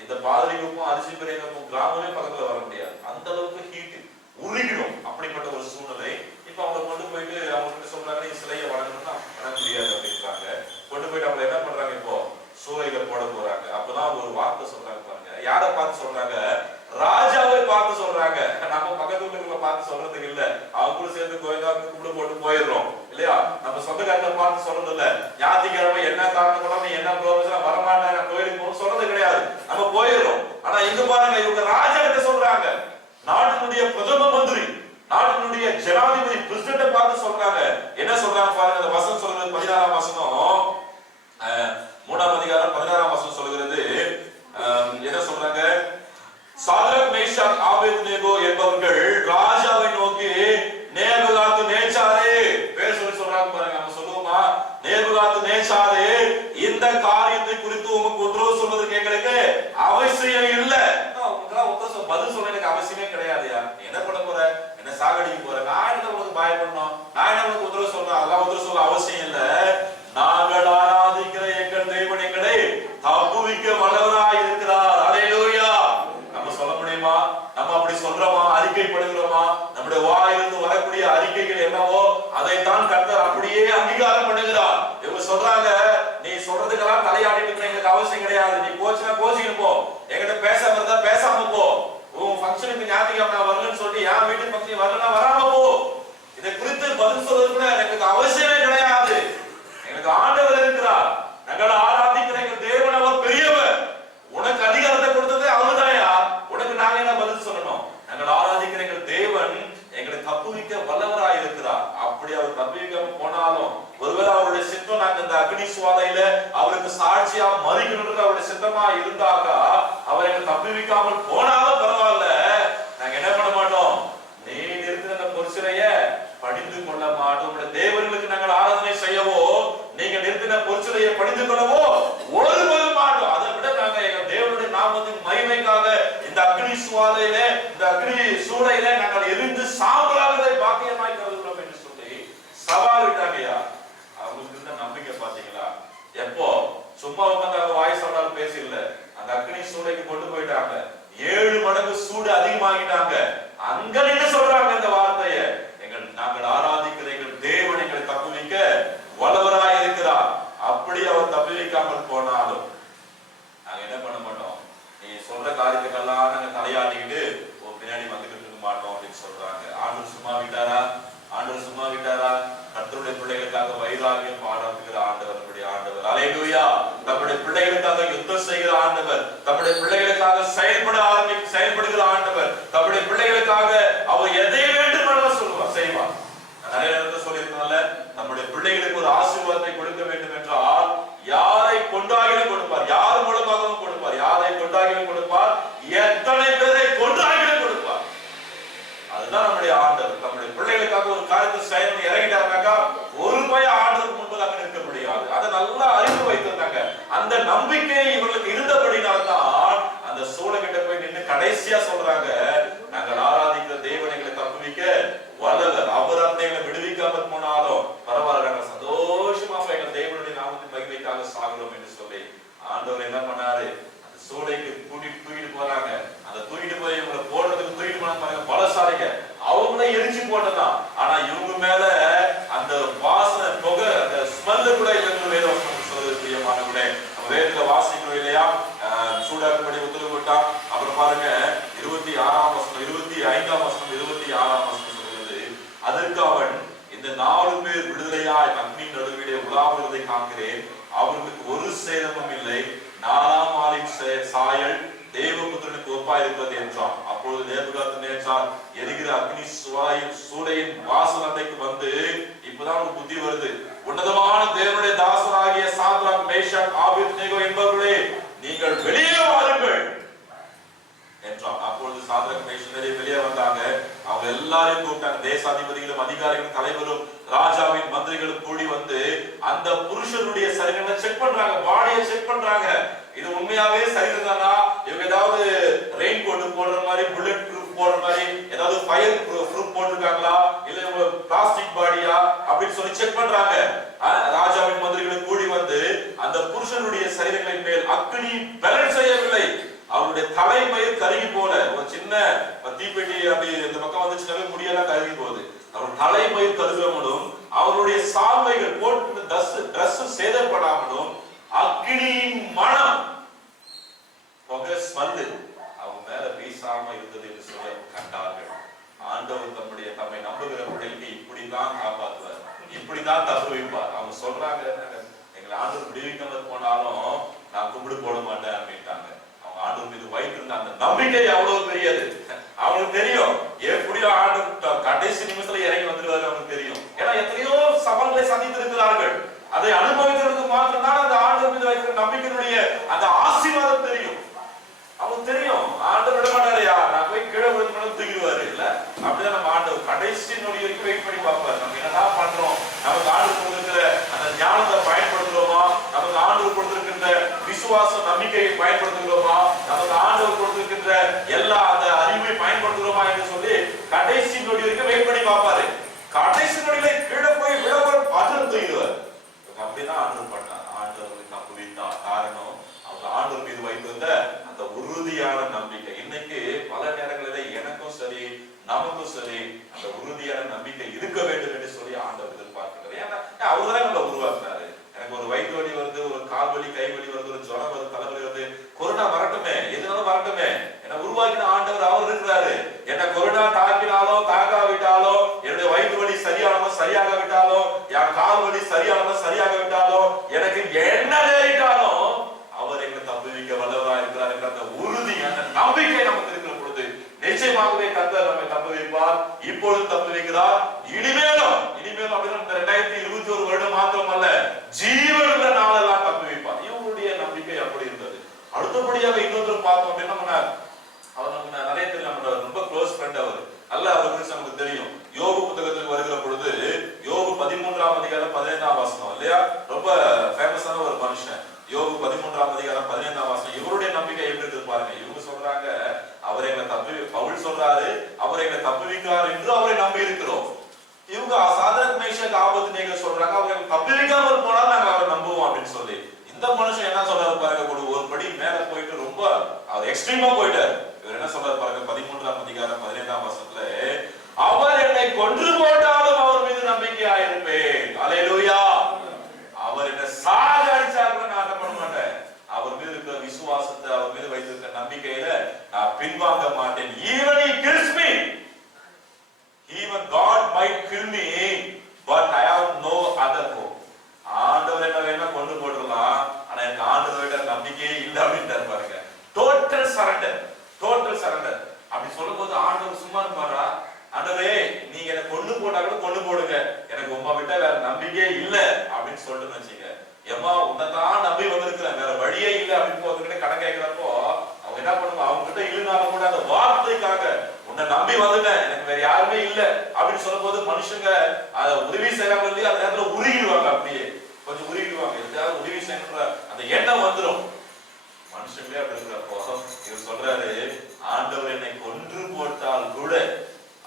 இந்த பாதிரிக்கும் அரிசி பெரியக்கும் கிராமமே பக்கத்துல வர முடியாது. அந்த அளவுக்கு ஹீட் உருகிடும். அப்படிப்பட்ட ஒரு சூழ்நிலை. இப்ப அவங்க கொண்டு போயிட்டு அவங்க சொல்றாங்க நீ சிலையை வணங்கணும்னா வணங்க முடியாது அப்படின்றாங்க. கொண்டு போயிட்டு அவங்க என்ன பண்றாங்க, இப்போ சூளையில போட போறாங்க. அப்பதான் ஒரு வார்த்தை சொல்றாங்க பாருங்க. யாரை பார்த்து சொல்றாங்க? ராஜாவை பார்த்து சொல்றாங்க. நம்ம பக்கத்து வீட்டுக்குள்ள பார்த்து சொல்றதுக்கு இல்ல. அவங்க கூட சேர்ந்து கோயிலா கும்பிடு போட்டு போயிடுறோம் இல்லையா? நம்ம சொந்தக்காரங்களை பார்த்து சொல்றது இல்ல. ஞாயிற்றுக்கிழமை என்ன காரணம் கூட என்ன ப்ரோஜனம் வரமாட்டாங்க கோயிலுக்கு போக சொல்றது கிடையாது. நம்ம போயிடுறோம். ஆனா இங்க பாருங்க, இவங்க ராஜா கிட்ட சொல்றாங்க. நாட்டினுடைய பிரதம மந்திரி, நாட்டினுடைய ஜனாதிபதி பிரசிடென்ட பார்த்து சொல்றாங்க. என்ன சொல்றாங்க பாருங்க. அந்த வசனம் சொல்றது 16ஆம் வசனம், 3ஆம் அதிகாரம் 16ஆம் வசனம் சொல்கிறது. என்ன சொல்றாங்க? சாத்ராக் மேஷாக் ஆபேத்நேகோ என்பவர்கள் ராஜாவை நோக்கி நேபுகாத் நேச்சாரே, பேர் சொல்லி சொல்றாங்க பாருங்க. நம்ம சொல்லுவோமா, நேபுகாத் நேச்சாரே, இந்த காரியத்தை குறித்து உமக்கு உத்தரவு சொல்வதற்கு எங்களுக்கு அவசியம் இல்ல. பதில் சொல்ல எனக்கு அவசியமே கிடையாதுயா. என்ன பண்ண போற? என்ன சாகடிக்க போற? நான் என்ன உங்களுக்கு பயப்படணும்? நான் என்ன உங்களுக்கு உத்தரவு சொல்றேன்? அதெல்லாம் உத்தரவு சொல்ல அவசியம் இல்ல. நாங்கள் ஆராதிக்கிற எங்கள் தேவன் எங்களை தப்புவிக்க வல்லவராய் இருக்கிறார். அல்லேலூயா. நம்ம சொல்ல முடியுமா? நம்ம அப்படி சொல்றோமா? அறிக்கைப்படுகிறோமா? நம்முடைய வாயிலிருந்து வரக்கூடிய அறிக்கைகள் என்னவோ அதைத்தான் கர்த்தர் அப்படியே அங்கீகாரம் பண்ணுகிறார். இவங்க சொல்றாங்க, நீ சொல்றதுக்கெல்லாம் தலையாடிட்டு எங்களுக்கு அவசியம் கிடையாது. நீ கோச்சுனா கோச்சிட்டு போ, என்கிட்ட பேசாம இருந்தா பேசாம போ. உன் ஃபங்க்ஷனுக்கு ஞாயிற்றுக்கிழமை நான் வரலன்னு சொல்லி என் வீட்டு ஃபங்க்ஷன் வரலன்னா வராம போ. இதை குறித்து பதில் சொல்றது கூட எனக்கு அவசியமே கிடையாது. எங்களுக்கு ஆண்டவர் இருக்கிறார். நாங்கள் ஆராதிக்கிற எங்கள் தேவன் அவர் பெரியவர். உனக்கு அதிகாரத்தை கொடுத்ததே அவர்தாயா. உனக்கு நாங்க என்ன பதில் சொல்லணும்? நாங்கள் ஆராதிக்கிற எங்கள் தேவன் எங்களை தப்புவிக்க வல்லவராய் இருக்கிறார். அப்படி அவர் தப்புவிக்க போனாலும் ஒருவேளை அவருடைய சித்தம் நாங்க இந்த அக்னி சுவாலையில அவருக்கு சாட்சியா மறிக்கணும்ன்றது அவருடைய சித்தமா இருந்தாக்கா அவர் எங்களை தப்புவிக்காமல் போனாலும் பரவாயில்ல, நாங்க என்ன பண்ண மாட்டோம்? நீ நிறுத்தின பொருசிலைய படிந்து கொள்ள மாட்டோம். தேவர்களுக்கு நாங்கள் ஆராதனை செய்யவோ, நீங்க நிறுத்தின பொருசிலையை படிந்து கொள்ளவோ ஒருபோதும் மாட்டோம். அதை விட நாங்க எங்க தேவனுடைய நாமத்தின் மகிமைக்காக இந்த அக்னி சுவாலையில, இந்த அக்னி சூளையில நாங்கள் எரிந்து சாம்பலாவதை பாக்கியமாய் கருதுகிறோம் என்று சொல்லி சவாலிட்டாங்கயா. அவங்களுக்கு இருந்த நம்பிக்கை பாத்தீங்களா? எப்போ சும்மா உட்காந்து வாய் சொன்னாலும் பேசல, அந்த அக்னி சூளைக்கு கொண்டு போயிட்டாங்க. 7 மடங்கு சூடு அதிகமாகிட்டாங்க. அங்க நின்று சொல்றாங்க இந்த வார்த்தையை, நாங்கள் ஆராதிக்கிற எங்கள் தேவன் எங்களை தப்புவிக்க வல்லவராய் இருக்கிறார். அப்படி அவர் தப்புவிக்காமல் போனாலும் நாங்க என்ன பண்ண மாட்டோம்? நீ சொல்ற காரியத்துக்கெல்லாம் நாங்க தலையாட்டிக்கிட்டு பின்னாடி வந்துகிட்டு இருக்க மாட்டோம் அப்படின்னு சொல்றாங்க. ஆண்டவர் சும்மா விட்டாரா? ஆண்டவர் சும்மா விட்டாரா? கர்த்தருடைய பிள்ளைகளுக்காக வைராகியம் பாராட்டுகிற ஆண்டவர் நம்முடைய ஆண்டவர். அல்லேலூயா. நம்முடைய பிள்ளைகளுக்காக யுத்தம் செய்கிற ஆண்டவர், நம்முடைய பிள்ளைகளுக்காக செயல்படுகிற ஆண்டவர், நம்முடைய பிள்ளைகளுக்காக அவர் எதை வேண்டுமானாலும் சொல்லுவார், செய்வார். நிறைய நேரத்தில் சொல்லியிருக்கோம்ல, நம்முடைய பிள்ளைகளுக்கு ஒரு ஆசீர்வாதத்தை கொடுக்க வேண்டும் என்றால் யாரை கொண்டாகிலும் கொடுப்பார், யார் மூலமாகவும் கொடுப்பார். யாரை கொண்டாகிலும் கொடுப்பார், எத்தனை பேரை கொண்டாகிலும் கொடுப்பார். அதுதான் நம்முடைய ஆண்டவர். நம்முடைய பிள்ளைகளுக்காக ஒரு காரியத்தை செய்யணும் இறங்கிட்டாருனாக்கா ஒரு பய ஆண்டவர் முன்பதாக நிற்க முடியாது. அதை நல்லா அறிவு வைத்திருந்தாங்க. அந்த நம்பிக்கை இவர்களுக்கு இருந்தபடினால்தான் அந்த சூழகிட்ட போய் நின்று கடைசியா சொல்றாங்க, நாங்கள் ஆராதிக்கிற தேவன் எங்களை தப்புவிக்க வல்லவர். அவர் அந்த எங்களை விடுவிக்காமல் போனாலும் பரவாயில்ல, நாங்கள் சந்தோஷமா எங்கள் தேவனுடைய நாமத்தின் மகிமைக்காக சாகிறோம் என்று சொல்லி ஆண்டவர் என்ன பண்ணாரு? அந்த சூளைக்கு தூக்கிட்டு போறாங்க. அந்த தூக்கிட்டு போய் இவங்களை போடுறதுக்கு தூக்கிட்டு போனாங்க பலசாலிங்க. அவங்கள எரிச்சு போட்டதான். ஆனா இவங்க மேல அந்த வாசனை புகை, அந்த ஸ்மெல்லு கூட இவங்க வேதவசனம் சொல்றது பிரியமானவர்களே. நம்ம வேதத்துல வாசிக்கிறோம் இல்லையா? சூடாக்கும்படி உத்தரவு விட்டான். அப்புறம் பாருங்க 26ஆம் வசனம், 25ஆம் வசனம், 26ஆம் வசனம் சொல்கிறது, அதற்கு அவன், இந்த 4 பேர் விடுதலையாய் அக்னியின் நடுவிலே உலாவுவதை காண்கிறேன். அவர்களுக்கு ஒரு சேதமும் இல்லை. 4ஆம் ஆளின் சாயல் தேவபுத்திரனுக்கு ஒப்பாயிருக்கிறது என்றான். அப்பொழுது நேபுகாத்நேச்சார் எரிகிற அக்னி சூளையின் வாசலண்டைக்கு வந்து, இப்பதான் ஒரு புத்தி வருது, உன்னதமான தேவனுடைய தாசராகிய சாத்ராக் மேஷாக் ஆபேத்நேகோ என்பவர்களே, நீங்கள் வெளியே வாருங்கள் என்றான். அப்பொழுது சாத்ராக் மேஷாக் வெளியே வந்தாங்க. அவங்க அவங்க எல்லாரையும் கூப்பிட்டாங்க. தேசாதிபதிகளும் அதிகாரிகளும் தலைவரும் ராஜாவின் மந்திரிகளும் கூடி வந்து அந்த புருஷனுடைய சரீரங்களை செக் பண்றாங்க, பாடியை செக் பண்றாங்க. இது உண்மையாவே சரிதானா, இவங்க ஏதாவது ரெயின் கோட் போடுற மாதிரி, புல்லட் ப்ரூஃப் போடுற மாதிரி, ஏதாவது ஃபயர் ப்ரூஃப் போட்டிருக்காங்களா, இல்ல இவங்க பிளாஸ்டிக் பாடியா அப்படின்னு சொல்லி செக் பண்றாங்க. ராஜாவின் மந்திரிகளும் கூடி வந்து அந்த புருஷனுடைய சரீரங்களின் மேல் அக்னி பேலன்ஸ் செய்யவில்லை. அவருடைய தலைமயிர் கருகி போல, ஒரு சின்ன தீப்பெட்டி அப்படி இந்த பக்கம் வந்துச்சுனாவே முடியெல்லாம் கருகி போகுது. அவர் தலைமயிர் கருகாமலும் அவருடைய சால்வைகள் போட்டு டிரஸ் சேதப்படாமலும் அக்னியின் மனம் புகை ஸ்மெல்லு அவங்க மேல வீசாம இருந்தது என்று சொல்ல கண்டார்கள். ஆண்டவர் தம்மை நம்புகிற பிள்ளைக்கு இப்படிதான் காப்பாற்றுவார், இப்படிதான் தப்பு வைப்பார். அவங்க சொல்றாங்க, எங்களை ஆண்டவர் விடுவிக்காம போனாலும் நான் கும்பிடு போட மாட்டேன் அப்படின்ட்டாங்க. அவங்க ஆண்டவர் மீது வைத்திருந்த அந்த நம்பிக்கை அவ்வளவு பெரியது. அவங்களுக்கு தெரியும் எப்படியோ ஆண்டவர் கடைசி நிமிஷத்துல இறங்கி வந்துருவாரு, அவங்களுக்கு தெரியும். ஏன்னா எத்தனையோ சவால்களை சந்தித்திருக்கிறார்கள். அதை அனுபவிக்கிறதுக்கு மாத்திரம்தான் அந்த ஆண்டவர் மீது வைக்கிற நம்பிக்கையினுடைய அந்த ஆசீர்வாதம் தெரியும். அவங்களுக்கு தெரியும் ஆண்டவர் விட மாட்டாரையா, நான் போய் கீழே விழுந்து தூக்கிடுவாரு இல்ல. அப்படிதான் நம்ம ஆண்டவர் கடைசி நொடி வரைக்கும் வெயிட் பண்ணி பார்ப்பாரு. நம்ம என்னதான் பண்றோம், நமக்கு ஆண்டவர் கொடுத்திருக்கிற அந்த ஞானத்தை பயன்படுத்துறோமா, நமக்கு ஆண்டவர் கொடுத்திருக்கின்ற விசுவாச நம்பிக்கையை பயன்படுத்துகிறோமா, நமக்கு ஆண்டவர் கொடுத்திருக்கின்ற எல்லா அந்த அறிவை பயன்படுத்துகிறோமா என்று சொல்லி கடைசி நொடி வரைக்கும் வெயிட் பண்ணி பார்ப்பாரு. கடைசி நொடியில கீழே போய் விழப்போம் பதில் தூக்கிடுவார். அப்படிதான் ஆண்டவர் பண்ணார். ஆண்டவருக்கு தப்புவித்தார். காரணம் அவங்க ஆண்டவர் மீது வைத்திருந்த அந்த உறுதியான நம்பிக்கை. இன்னைக்கு பல நேரங்களில் எனக்கும் சரி நமக்கும் சரி அந்த உறுதியான நம்பிக்கை இருக்க வேண்டும் என்று சொல்லி ஆண்டவர் எதிர்பார்க்கிறார். ஏன்னா அவர்தான் நம்மளை உருவாக்குறாரு. எனக்கு ஒரு வயிற்று வலி வருது, ஒரு கால் வலி, கை வலி வருது, ஒரு ஜுரம் வருது, தலைவலி வருது, கொரோனா வரட்டுமே, எதுனாலும் வரட்டுமே, என்னை உருவாக்கின ஆண்டவர் அவர் இருக்கிறாரு. என்ன கொரோனா தாக்கினாலோ தாக்காவிட்டாலோ, என்னுடைய வயிற்று வலி சரியானதோ சரியாகவிட்டாலோ, என் கால் வலி சரியானதோ சரியாகவிட்டாலோ, எனக்கு என்ன நேரிட்டாலும் அவர் எங்களை தப்புவிக்க வல்லவராக இருக்கிறார் என்ற அந்த உறுதி, அந்த நம்பிக்கை நமக்கு இருக்கிற பொழுது நிச்சயமாகவே கர்த்தர் நம்மை தப்புவிப்பார். இப்பொழுது தப்புவிக்கிறார், இனிமேலும் அப்படின்னா 2021 வருடம் மாத்திரம் அல்ல, ஜீவனுள்ள நாளெல்லாம் தப்புவிப்பார். இவருடைய நம்பிக்கை அப்படி இருந்தது. அடுத்தபடியாக இன்னொருத்தர் பார்த்தோம் அப்படின்னா, அவர் நமக்கு நிறைய தெரியும், நம்ம ரொம்ப க்ளோஸ் ஃப்ரெண்ட் அவர். அல்ல அவருக்கு நமக்கு தெரியும். யோபு புத்தகத்துக்கு வருகிற பொழுது யோபு 13ஆம் அதிகாரம் 15ஆம் வசனம் இல்லையா, ரொம்ப ஃபேமஸான ஒரு மனுஷன். யோபு 13ஆம் அதிகாரம் 15ஆம் வசனம். இவருடைய நம்பிக்கை எப்படி இருக்கு பாருங்க. இவங்க சொல்றாங்க, அவரை எங்களை பவுல் சொல்றாரு, அவரை எங்களை தப்புவிக்கிறார் என்று அவரை நம்பி இருக்கிறோம். இவங்க சாதரக் மேஷக் ஆபேத்நேகோ சொல்றாங்க, அவரை தப்புவிக்காமல் போனால் நாங்க அவரை நம்புவோம் அப்படின்னு சொல்லி. இந்த மனுஷன் என்ன சொல்றாரு பாருங்க, ஒரு படி மேல போயிட்டு ரொம்ப அவர் எக்ஸ்ட்ரீமா போயிட்டார். இவர் என்ன சொல்றாரு பாருங்க, 13ஆம் அதிகாரம் 15ஆம் வசனத்துல, அவர் என்னை கொன்று போட்டாலும் அவர் மீது நம்பிக்கையா இருப்பேன். அல்லேலூயா. அவர் என்ன சாக அடிச்சாலும் நான் பண்ண மாட்டேன். அவர் மீது இருக்கிற விசுவாசத்தை, அவர் மீது வைத்திருக்கிற நம்பிக்கையில நான் பின்வாங்க மாட்டேன். Even he kills me, even God might kill me, but I have no other hope. ஆண்டவர் என்ன வேணா கொண்டு போடலாம், ஆனா எனக்கு ஆண்டவரோட நம்பிக்கையே இல்லை அப்படின்னு பாருங்க. Total surrender, total surrender. அப்படி சொல்லும் போது ஆண்டவர் சும்மா இருப்பாரா? ஆண்டவரே நீங்க என்ன கொண்டு போட்டாலும் கொண்டு போடுங்க, எனக்கு உமா விட்டா வேற நம்பிக்கையே இல்லை அப்படின்னு சொல்லிட்டு வச்சுங்க. ஏமா உன்னதான் நம்பி வந்திருக்கிறேன், வேற வழியே இல்லை அப்படின்னு போதுகிட்ட கடன் கேட்கிறப்போ அவங்க என்ன பண்ணுவாங்க, அவங்க கிட்ட இல்லைனாலும் கூட அந்த வார்த்தைக்காக உன்னை நம்பி வந்துட்டேன், எனக்கு வேற யாருமே இல்லை அப்படின்னு சொல்லும் போது மனுஷங்க அதை உதவி செய்யாம இல்லையே அந்த நேரத்துல உருகிடுவாங்க. அப்படியே கொஞ்சம் உருகிடுவாங்க, எதாவது உதவி செய்யணுன்ற அந்த எண்ணம் வந்துடும் மனுஷங்களே. அப்படி இருக்கிறப்போ இவர் சொல்றாரு, ஆண்டவர் என்னை கொன்று போட்டால் கூட,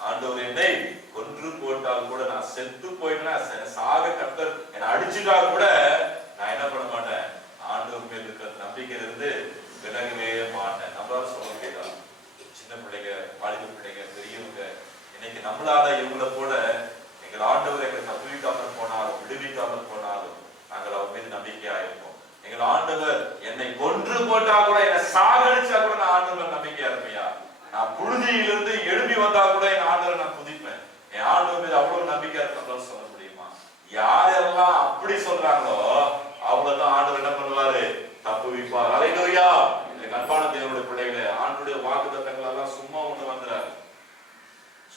ஆண்டவர் என்னை கொன்று போட்டால் கூட, நான் செத்து போயிட்டேன்னா சாக கர்த்தர் என்னை அடிச்சுட்டா கூட நான் என்ன பண்ண மாட்டேன், ஆண்டவர் மேல் இருக்கிற நம்பிக்கையில இருந்து விலகவே மாட்டேன். நம்மளால சொல்ல முடியாது. சின்ன பிள்ளைங்க, வாலிப பிள்ளைங்க, பெரியவங்க, இன்னைக்கு நம்மளால இவங்களை போல எங்கள் ஆண்டவர் எங்களை தப்புவிக்காமல் போனாலும் விடுவிக்காமல் போனாலும் நாங்கள் அவர் மீது நம்பிக்கையா இருப்போம். எங்கள் ஆண்டவர் என்னை கொன்று போட்டா கூட, என்னை சாகடிச்சா கூட நான் ஆண்டவர் நம்பிக்கையா இருப்பையா, நான் புழுதியிலிருந்து எழுப்பி வந்தா கூட என் ஆண்டவரை நான் புதிப்பேன். என் ஆண்டவர் மீது அவ்வளவு நம்பிக்கையா இருக்கணும் சொல்ல முடியுமா? யாரெல்லாம் அப்படி சொல்றாங்களோ அவங்களதான் ஆண்டவர் என்ன பண்ணுவாரு, தப்புவிப்பார். அல்லேலூயா. எனக்கு அன்பான தேவனுடைய பிள்ளைகளே, ஆண்டுடைய வாக்குத்தத்தங்கள் எல்லாம் சும்மா ஒண்ணு வந்துடாது,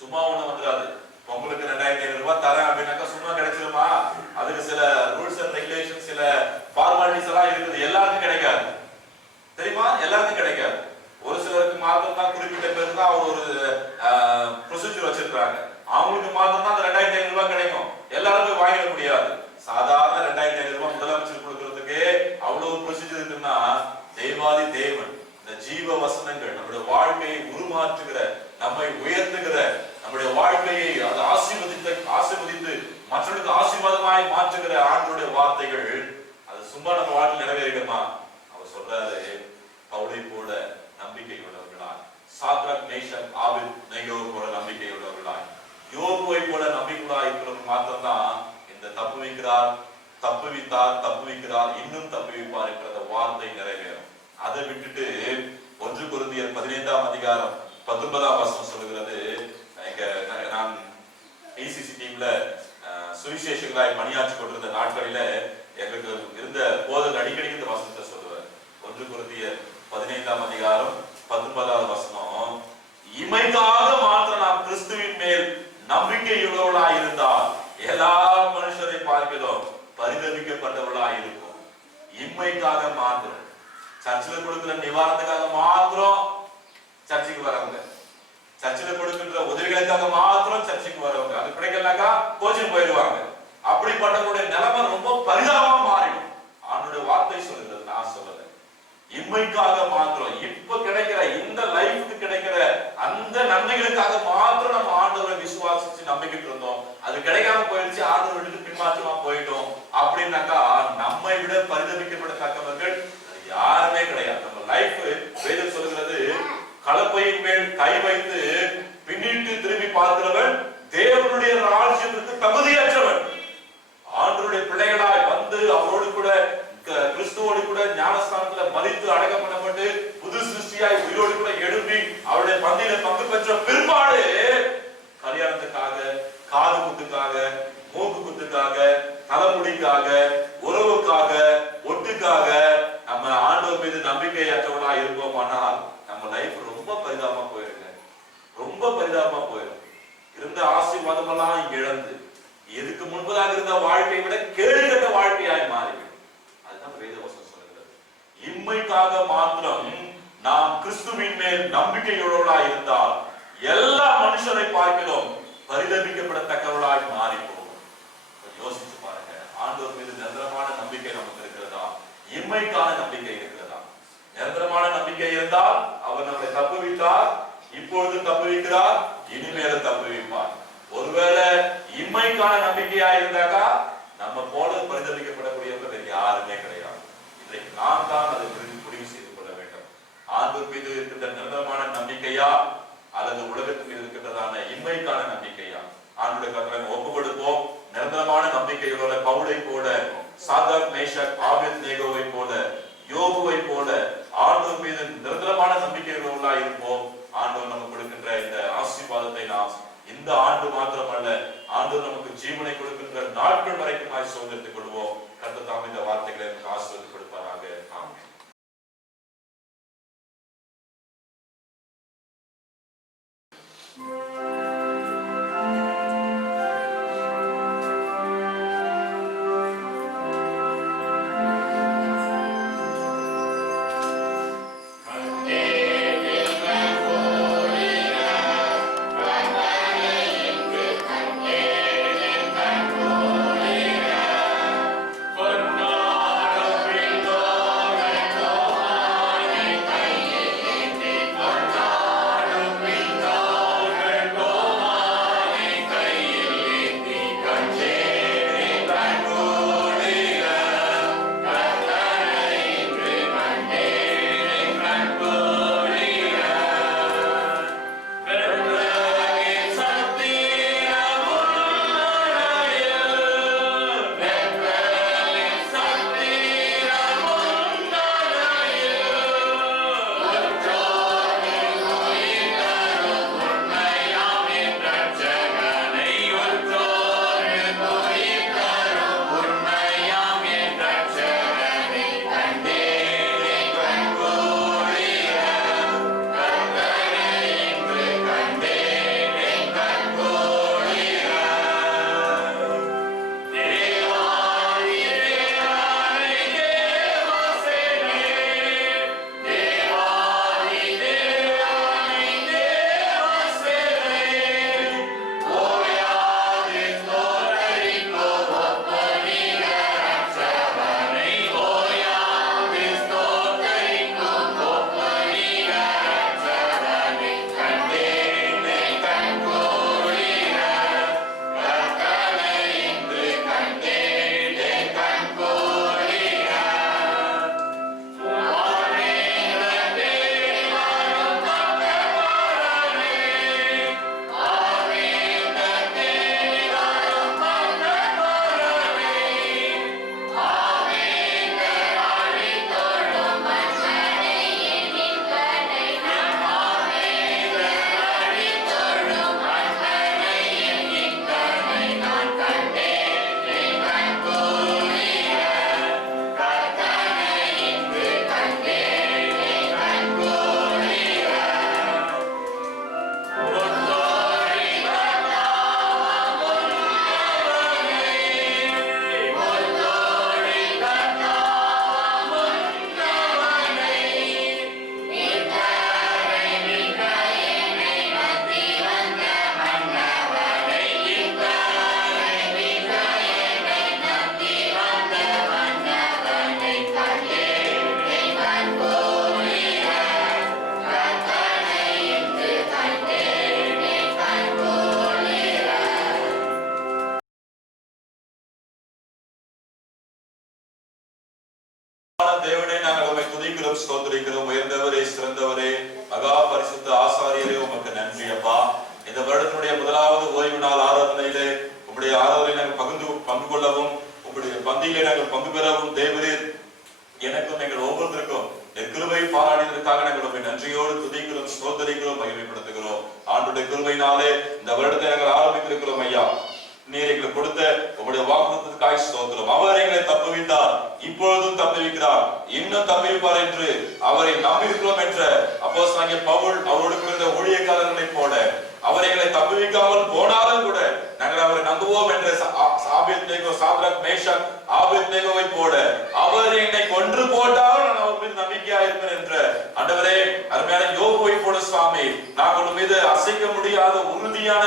சும்மா ஒண்ணு வந்துடாது. உங்களுக்கு 2500 ரூபாய் தரேன் அப்படின்னாக்கா சும்மா கிடைச்சிருமா? அதுக்கு சில ரூல்ஸ் அண்ட் ரெகுலேஷன், சில ஃபார்மாலிட்டிஸ் எல்லாம் இருக்குது. எல்லாருக்கும் கிடைக்காது தெரியுமா, எல்லாருக்கும் கிடைக்காது. ஒரு சிலருக்கு மாத்திரம் தான் குறிப்பிட்ட பேர் தான் அவர் ஒரு ப்ரொசீஜர் வச்சிருக்காங்க. அவங்களுக்கு மாத்திரம் தான் அந்த 2500 ரூபாய் கிடைக்கும். எல்லாரும் போய் வாங்கிட முடியாது. சாதாரண 2500 ரூபாய் முதலமைச்சர் கொடுக்கறதுக்கு அவ்வளவு ப்ரொசீஜர் இருக்குன்னா, தேவாதி தேவன் இந்த ஜீவ வசனங்கள் நம்முடைய வாழ்க்கையை உருமாற்றுகிற, நம்மை உயர்த்துகிற, நம்முடைய வாழ்க்கையை அது ஆசீர்வதித்து மற்றவர்களுக்கு ஆசீர்வாதமாய் மாற்றுகிற ஆண்டவருடைய வார்த்தைகள் அது சும்மா நம்ம வாழ்க்கை நிறைவேறுமா? அவர் சொல்றாரு, பவுலை போல நம்பிக்கை உள்ளவர்களாய், சாத்ராக் மேஷாக் ஆபேத்நேகோ போல நம்பிக்கை உள்ளவர்களாய், யோபுவை போல நம்பிக்கையுள்ளாய் இருக்கிறவங்க மாத்திரம்தான் இந்த தப்புவித்தார் இன்னும் தப்புவிப்பார் என்ற வார்த்தை நிறைவேறும். அதை விட்டுட்டு 1 கொரிந்தியர் 15ஆம் அதிகாரம் 19ஆம் வசனம் சொல்லுகிறது. நான் ECC டீம்ல சுவிசேஷகராய் பணியாற்றி கொண்டிருந்த நாட்களில எங்களுக்கு இருந்த போதகர் அடிக்கடி இந்த வசனத்தை சொல்லுவார். 1 கொரிந்தியர் 15ஆம் அதிகாரம் 19ஆவது வசனம், இமைக்காக மாத்திரம் நாம் கிறிஸ்துவின் மேல் நம்பிக்கையுள்ளவர்களாய் இருந்தால் எல்லா மனுஷரை பார்க்கிறோம் பரிதபிக்கப்பட்டவர்களாய் இருக்கும். இம்மைக்காக மாத்திரம், சர்ச்சில் கொடுக்கிற நிவாரணத்துக்காக மாத்திரம் சர்ச்சுக்கு வரவங்க, சர்ச்சில் கொடுக்கின்ற உதவிகளுக்காக மாத்திரம் சர்ச்சுக்கு வரவங்க, அது கிடைக்கலனாக்கா கோச்சிங் போயிடுவாங்க. அப்படிப்பட்டவங்களுடைய நிலைமை ரொம்ப பரிதாபமா மாறிடும். அவனுடைய வார்த்தை சொல்லுகிறது, நான் சொல்லல. இம்மைக்காக மாத்திரம், இப்ப கிடைக்கிற இந்த லைஃப்க்கு கிடைக்கிற அந்த நன்மைகளுக்காக மாத்திரம் நம்ம ஆண்டவரை விசுவாசிச்சு நம்பிக்கிட்டு இருந்தோம். அது கிடைக்காம போயிடுச்சு, ஆண்டவரை விட்டு பின்மாற்றமா போயிட்டோம் அப்படின்னாக்கா நம்மை விட பரிதபிக்கப்படத்தக்கவர்கள் யாருமே கிடையாது. நம்ம லைஃப் வேதம் சொல்லுகிறது, கலப்பையின் மேல் கை வைத்து பின்னிட்டு திரும்பி பார்க்கிறவன் தேவனுடைய ராஜ்யத்துக்கு தகுதியற்றவன். ஆண்டவருடைய பிள்ளைகளாய் வந்து அவரோடு கூட கிறிஸ்துவோடு கூட ஞானஸ்தானத்துல மரித்து அடக்கம் பண்ணப்பட்டு புது சிருஷ்டியாய் உயிரோடு கூட எழுப்பி அவருடைய பந்தியில பங்கு பெற்ற பிற்பாடு கல்யாணத்துக்காக, காது குத்துக்காக, மூக்கு குத்துக்காக, தலைமுடிக்காக, உறவுக்காக, ஒட்டுக்காக நம்ம ஆண்டவர் மீது நம்பிக்கையற்றவனா இருப்போமானால் நம்ம லைஃப் ரொம்ப பரிதாபமா போயிருங்க, ரொம்ப பரிதாபமா போயிடும். இருந்த ஆசீர்வாதம் எல்லாம் இங்க இழந்து எதுக்கு முன்பதாக இருந்த வாழ்க்கையை விட கேடுகட்ட வாழ்க்கையாய் மாறிவிடும். அதுதான் வேதவசனம் சொல்லுகிறது. இம்மைக்காக மாத்திரம் நாம் கிறிஸ்துவின் மேல் நம்பிக்கையுள்ளவர்களாய் இருந்தால் எல்லா மனுஷரை பார்க்கிறோம் பரிதபிக்கப்படத்தக்கவர்களாய் மாறி போகும். யோசிச்சு பாருங்க, ஆண்டவர் மீது நிரந்தரமான நம்பிக்கை நமக்கு இருக்கிறதா? இம்மைக்கான நம்பிக்கை இருக்கிறதா? நிரந்தரமான நம்பிக்கை இருந்தால் அவர் நம்மை தப்புவித்தார், இப்பொழுது தப்புவிக்கிறார், இனிமேலும் தப்புவிப்பார். ஒருவேளை இம்மைக்கான நம்பிக்கையா இருந்தாக்கா நம்ம போல பரிதபிக்கப்படக்கூடியவர்கள் யாருமே கிடையாது. இன்றைக்கு நாம் தான் அதை முடிவு செய்து கொள்ள வேண்டும். ஆண்டவர் மீது இருக்கின்ற நிரந்தரமான நம்பிக்கையா அல்லது உலகத்தின் மீது இருக்கின்றதான இம்மைக்கான நம்பிக்கையா? ஆண்டவருடைய கரத்துல ஒப்பு கொடுப்போம். நிரந்தரமான நம்பிக்கையோட பவுலை போல, சாத்ராக் மேஷாக் ஆபேத்நேகோவை போல, யோபுவை போல ஆண்டவர் மீது நிரந்தரமான நம்பிக்கையோட இருப்போம். ஆண்டவர் நமக்கு கொடுக்கின்ற இந்த ஆசீர்வாதத்தை நாம் இந்த ஆண்டு மாத்திரமல்ல, ஆண்டவர் நமக்கு ஜீவனை கொடுக்கின்ற நாட்கள் வரைக்கும் சுதந்திரத்துக் கொள்வோம். கர்த்தர் தாம் இந்த வார்த்தைகளை நமக்கு ஆசீர்வாதம் கொடுப்பாராக. ஆமென். நாங்கள் உம்மை துதிக்கிறோம், ஸ்தோத்திரிக்கிறோம். உயர்ந்தவரே, சிறந்தவரே, மகா பரிசுத்த ஆசாரியரே, உமக்கு நன்றி அப்பா. இந்த வருடத்தினுடைய முதலாவது ஓய்வு நாள் ஆராதனையிலே உம்முடைய ஆராதனை நாங்கள் பங்கு கொள்ளவும், உம்முடைய பந்தியிலே நாங்கள் பங்கு பெறவும் தேவரீர் எனக்கும் எங்கள் ஒவ்வொருத்தருக்கும் கிருபை பாராட்டியதற்காக நாங்கள் உம்மை நன்றியோடு துதிக்கிறோம், ஸ்தோத்திரிக்கிறோம், மகிமைப்படுத்துகிறோம். ஆண்டுடைய கிருபையினாலே இந்த வருடத்தை நாங்கள் ஆரம்பித்திருக்கிறோம் ஐயா. நீர் எங்களுக்கு கொடுத்த உங்களுடைய வாக்குத்தத்தத்துக்காக ஸ்தோத்திரம். அவர் எங்களை தப்புவித்தார், இப்பொழுதும் தப்புவிக்கிறார், இன்னும் தப்புவிப்பார் என்று அவரை நம்பியிருக்கிறோம் என்ற அப்போஸ்தலனாகிய பவுல் அவரோடு இருந்த ஊழியக்காரர்களை போல அவர் எங்களை தப்புவிக்காமல் போனாலும் கூட நாங்கள் அவரை நம்புவோம் என்ற ஆபேத்நேகோ, சாத்ராக், மேஷாக், ஆபேத்நேகோவை போல அவர் என்னை கொன்று போட்டாலும் நான் அவர் மீது நம்பிக்கையா இருப்பேன் என்ற ஆண்டவரே, அருமையான யோபுவை போல சுவாமி நாங்கள் மீது அசைக்க முடியாத உறுதியான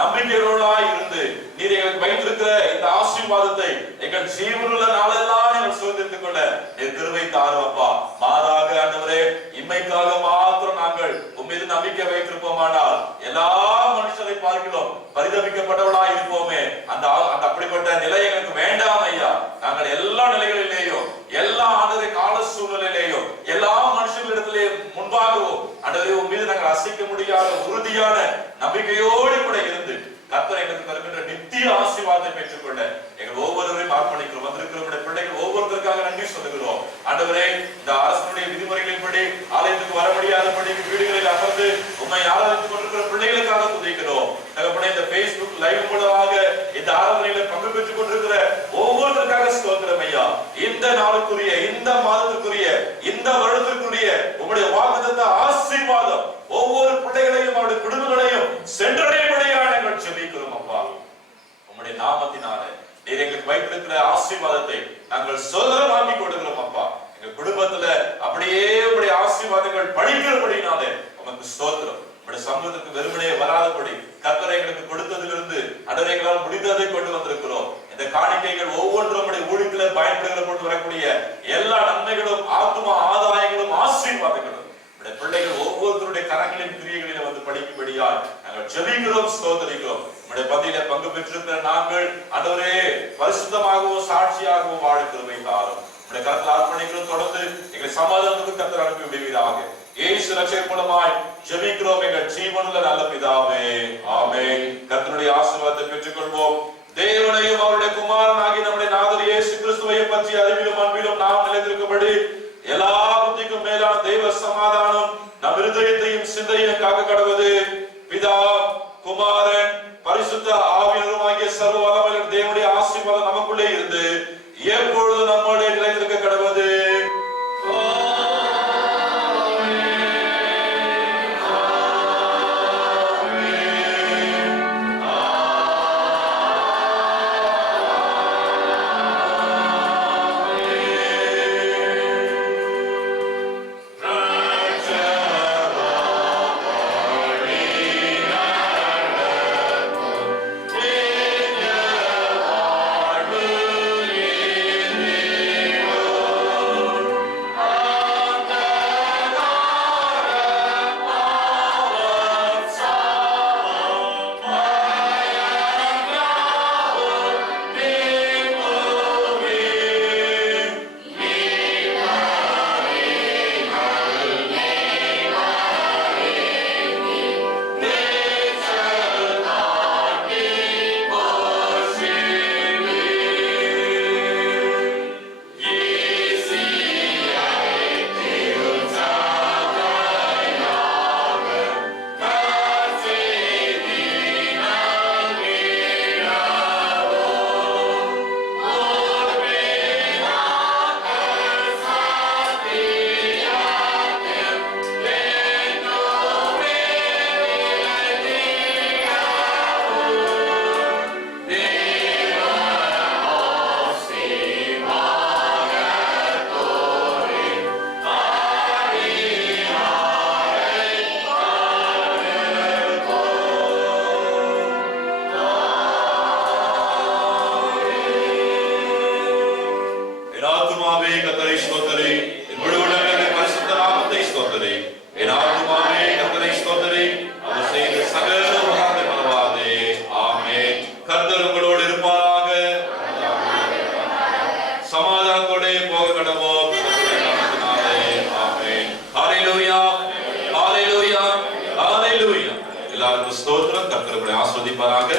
நம்பிக்கையோடாய் இருந்து நீர் எங்களுக்கு வைத்திருக்கிற இந்த ஆசீர்வாதத்தை எங்கள் ஜீவனுள்ள நாளெல்லாம் நீங்கள் சுதந்திரித்துக் கொள்ள நீர் கிருபை தாரும் அப்பா. மாறாக ஆண்டவரே, இம்மைக்காக மாத்திரம் நாங்கள் உம்மீது நம்பிக்கை வைத்திருப்போமானால் எல்லா மனுஷரை பார்க்கிறோம் பரிதபிக்கப்பட்டவளா இருப்போமே. அந்த அப்படிப்பட்ட நிலை எங்களுக்கு வேண்டாம் ஐயா. நாங்கள் எல்லா நிலைகளிலேயும், எல்லா ஆண்டவரை கால சூழ்நிலையிலேயும், எல்லா மனுஷர்களிடத்திலே முன்பாகவும் ஆண்டவரே உன் மீது நாங்கள் அசைக்க முடியாத உறுதியான நம்பிக்கையோடு கூட இருந்து கர்த்தர் எங்களுக்கு தருகின்ற நித்திய ஆசீர்வாதத்தை பெற்றுக்கொள்ள எங்கள் ஒவ்வொருவரையும் அர்ப்பணிக்கிறோம். வந்திருக்கிற பிள்ளைகள் ஒவ்வொருத்தருக்காக நன்றி சொல்லுகிறோம். ஆண்டவரே, இந்த அரசனுடைய விதிமுறைகளின்படி ஆலயத்துக்கு வர முடியாதபடி வீடுகளில் அமர்ந்து உண்மை ஆராதித்துக் கொண்டிருக்கிற பிள்ளைகளுக்காக துதிக்கிறோம். தகப்பனே, இந்த Facebook லைவ் மூலமாக இந்த ஆராதனையில பங்கு பெற்றுக் கொண்டிருக்கிற ஒவ்வொருத்தருக்காக ஸ்தோத்திரம் ஐயா. இந்த நாளுக்குரிய, இந்த மாதத்துக்குரிய, இந்த வருடத்திற்குரிய உங்களுடைய வாக்குத்தத்த ஆசீர்வாதம் ஒவ்வொரு பிள்ளைகளையும் அவருடைய குடும்பங்களையும் சென்றடையும்படியாக நாங்கள் ஜெபிக்கிறோம் அப்பா. உம்முடைய நாமத்தினாலே நீர் எங்களுக்கு வைத்திருக்கிற ஆசீர்வாதத்தை நாங்கள் சுதந்திரமாக்கி கொடுக்கிறோம் அப்பா. எங்க குடும்பத்துல அப்படியே உங்களுடைய ஆசீர்வாதங்கள் பழிக்கிறபடினாலே உமக்கு ஸ்தோத்திரம். உங்களுடைய சமூகத்துக்கு வெறுமனே வராதபடி கர்த்தர் எங்களுக்கு கொடுத்ததிலிருந்து அடரைகளால் முடிந்ததை கொண்டு வந்திருக்கிறோம். இந்த காணிக்கைகள் ஒவ்வொன்றும் நம்முடைய ஊழியத்தில பயன்படுகிற கொண்டு வரக்கூடிய எல்லா நன்மைகளும், ஆத்மா ஆதாயங்களும், ஆசீர்வாதங்களும் பிள்ளைகள் ஒவ்வொருத்தருடைய கரங்களின் கிரியைகளில வந்து படிக்கும்படியால் நாங்கள் ஜெபிக்கிறோம், ஸ்தோத்திரிக்கிறோம். நம்முடைய பந்தியில பங்கு பெற்றிருக்கிற நாங்கள் ஆண்டவரே பரிசுத்தமாகவும் சாட்சியாகவும் வாழ கிருபை தாரும். நம்முடைய கருத்தில் அர்ப்பணிக்கிறோம். தொடர்ந்து எங்களை சமாதானத்துக்கு கர்த்தர் அனுப்பி விடுவீராக. இயேசு ரட்சகர் மூலமாய் ஜெபிக்கிறோம் எங்கள் ஜீவனுள்ள நல்ல பிதாவே, ஆமென். கர்த்தருடைய ஆசீர்வாதத்தை பெற்றுக்கொள்வோம். தேவனையும் அவருடைய குமாரனாகி நம்முடைய நாதர் இயேசு கிறிஸ்துவையும் பற்றி அறிவிலும் அன்பிலும் நாம் நிலைத்திருக்கும்படி எல்லா புத்திக்கும் மேலான தெய்வ சமாதானம் நம் இருதயத்தையும் சிந்தையும் காக்க கடவுது. பிதா, குமாரன், பரிசுத்த ஆவியானவருமாகிய சர்வ வல்லமையுள்ள தேவனுடைய ஆசீர்வாதம் நமக்குள்ளே இருந்து எப்பொழுது நம்மோடு நிலைத்திருக்க கடவுது. Yeah. ஸ்தோத்திரம். கர்த்தர் உங்களை ஆசீர்வதிப்பாராக.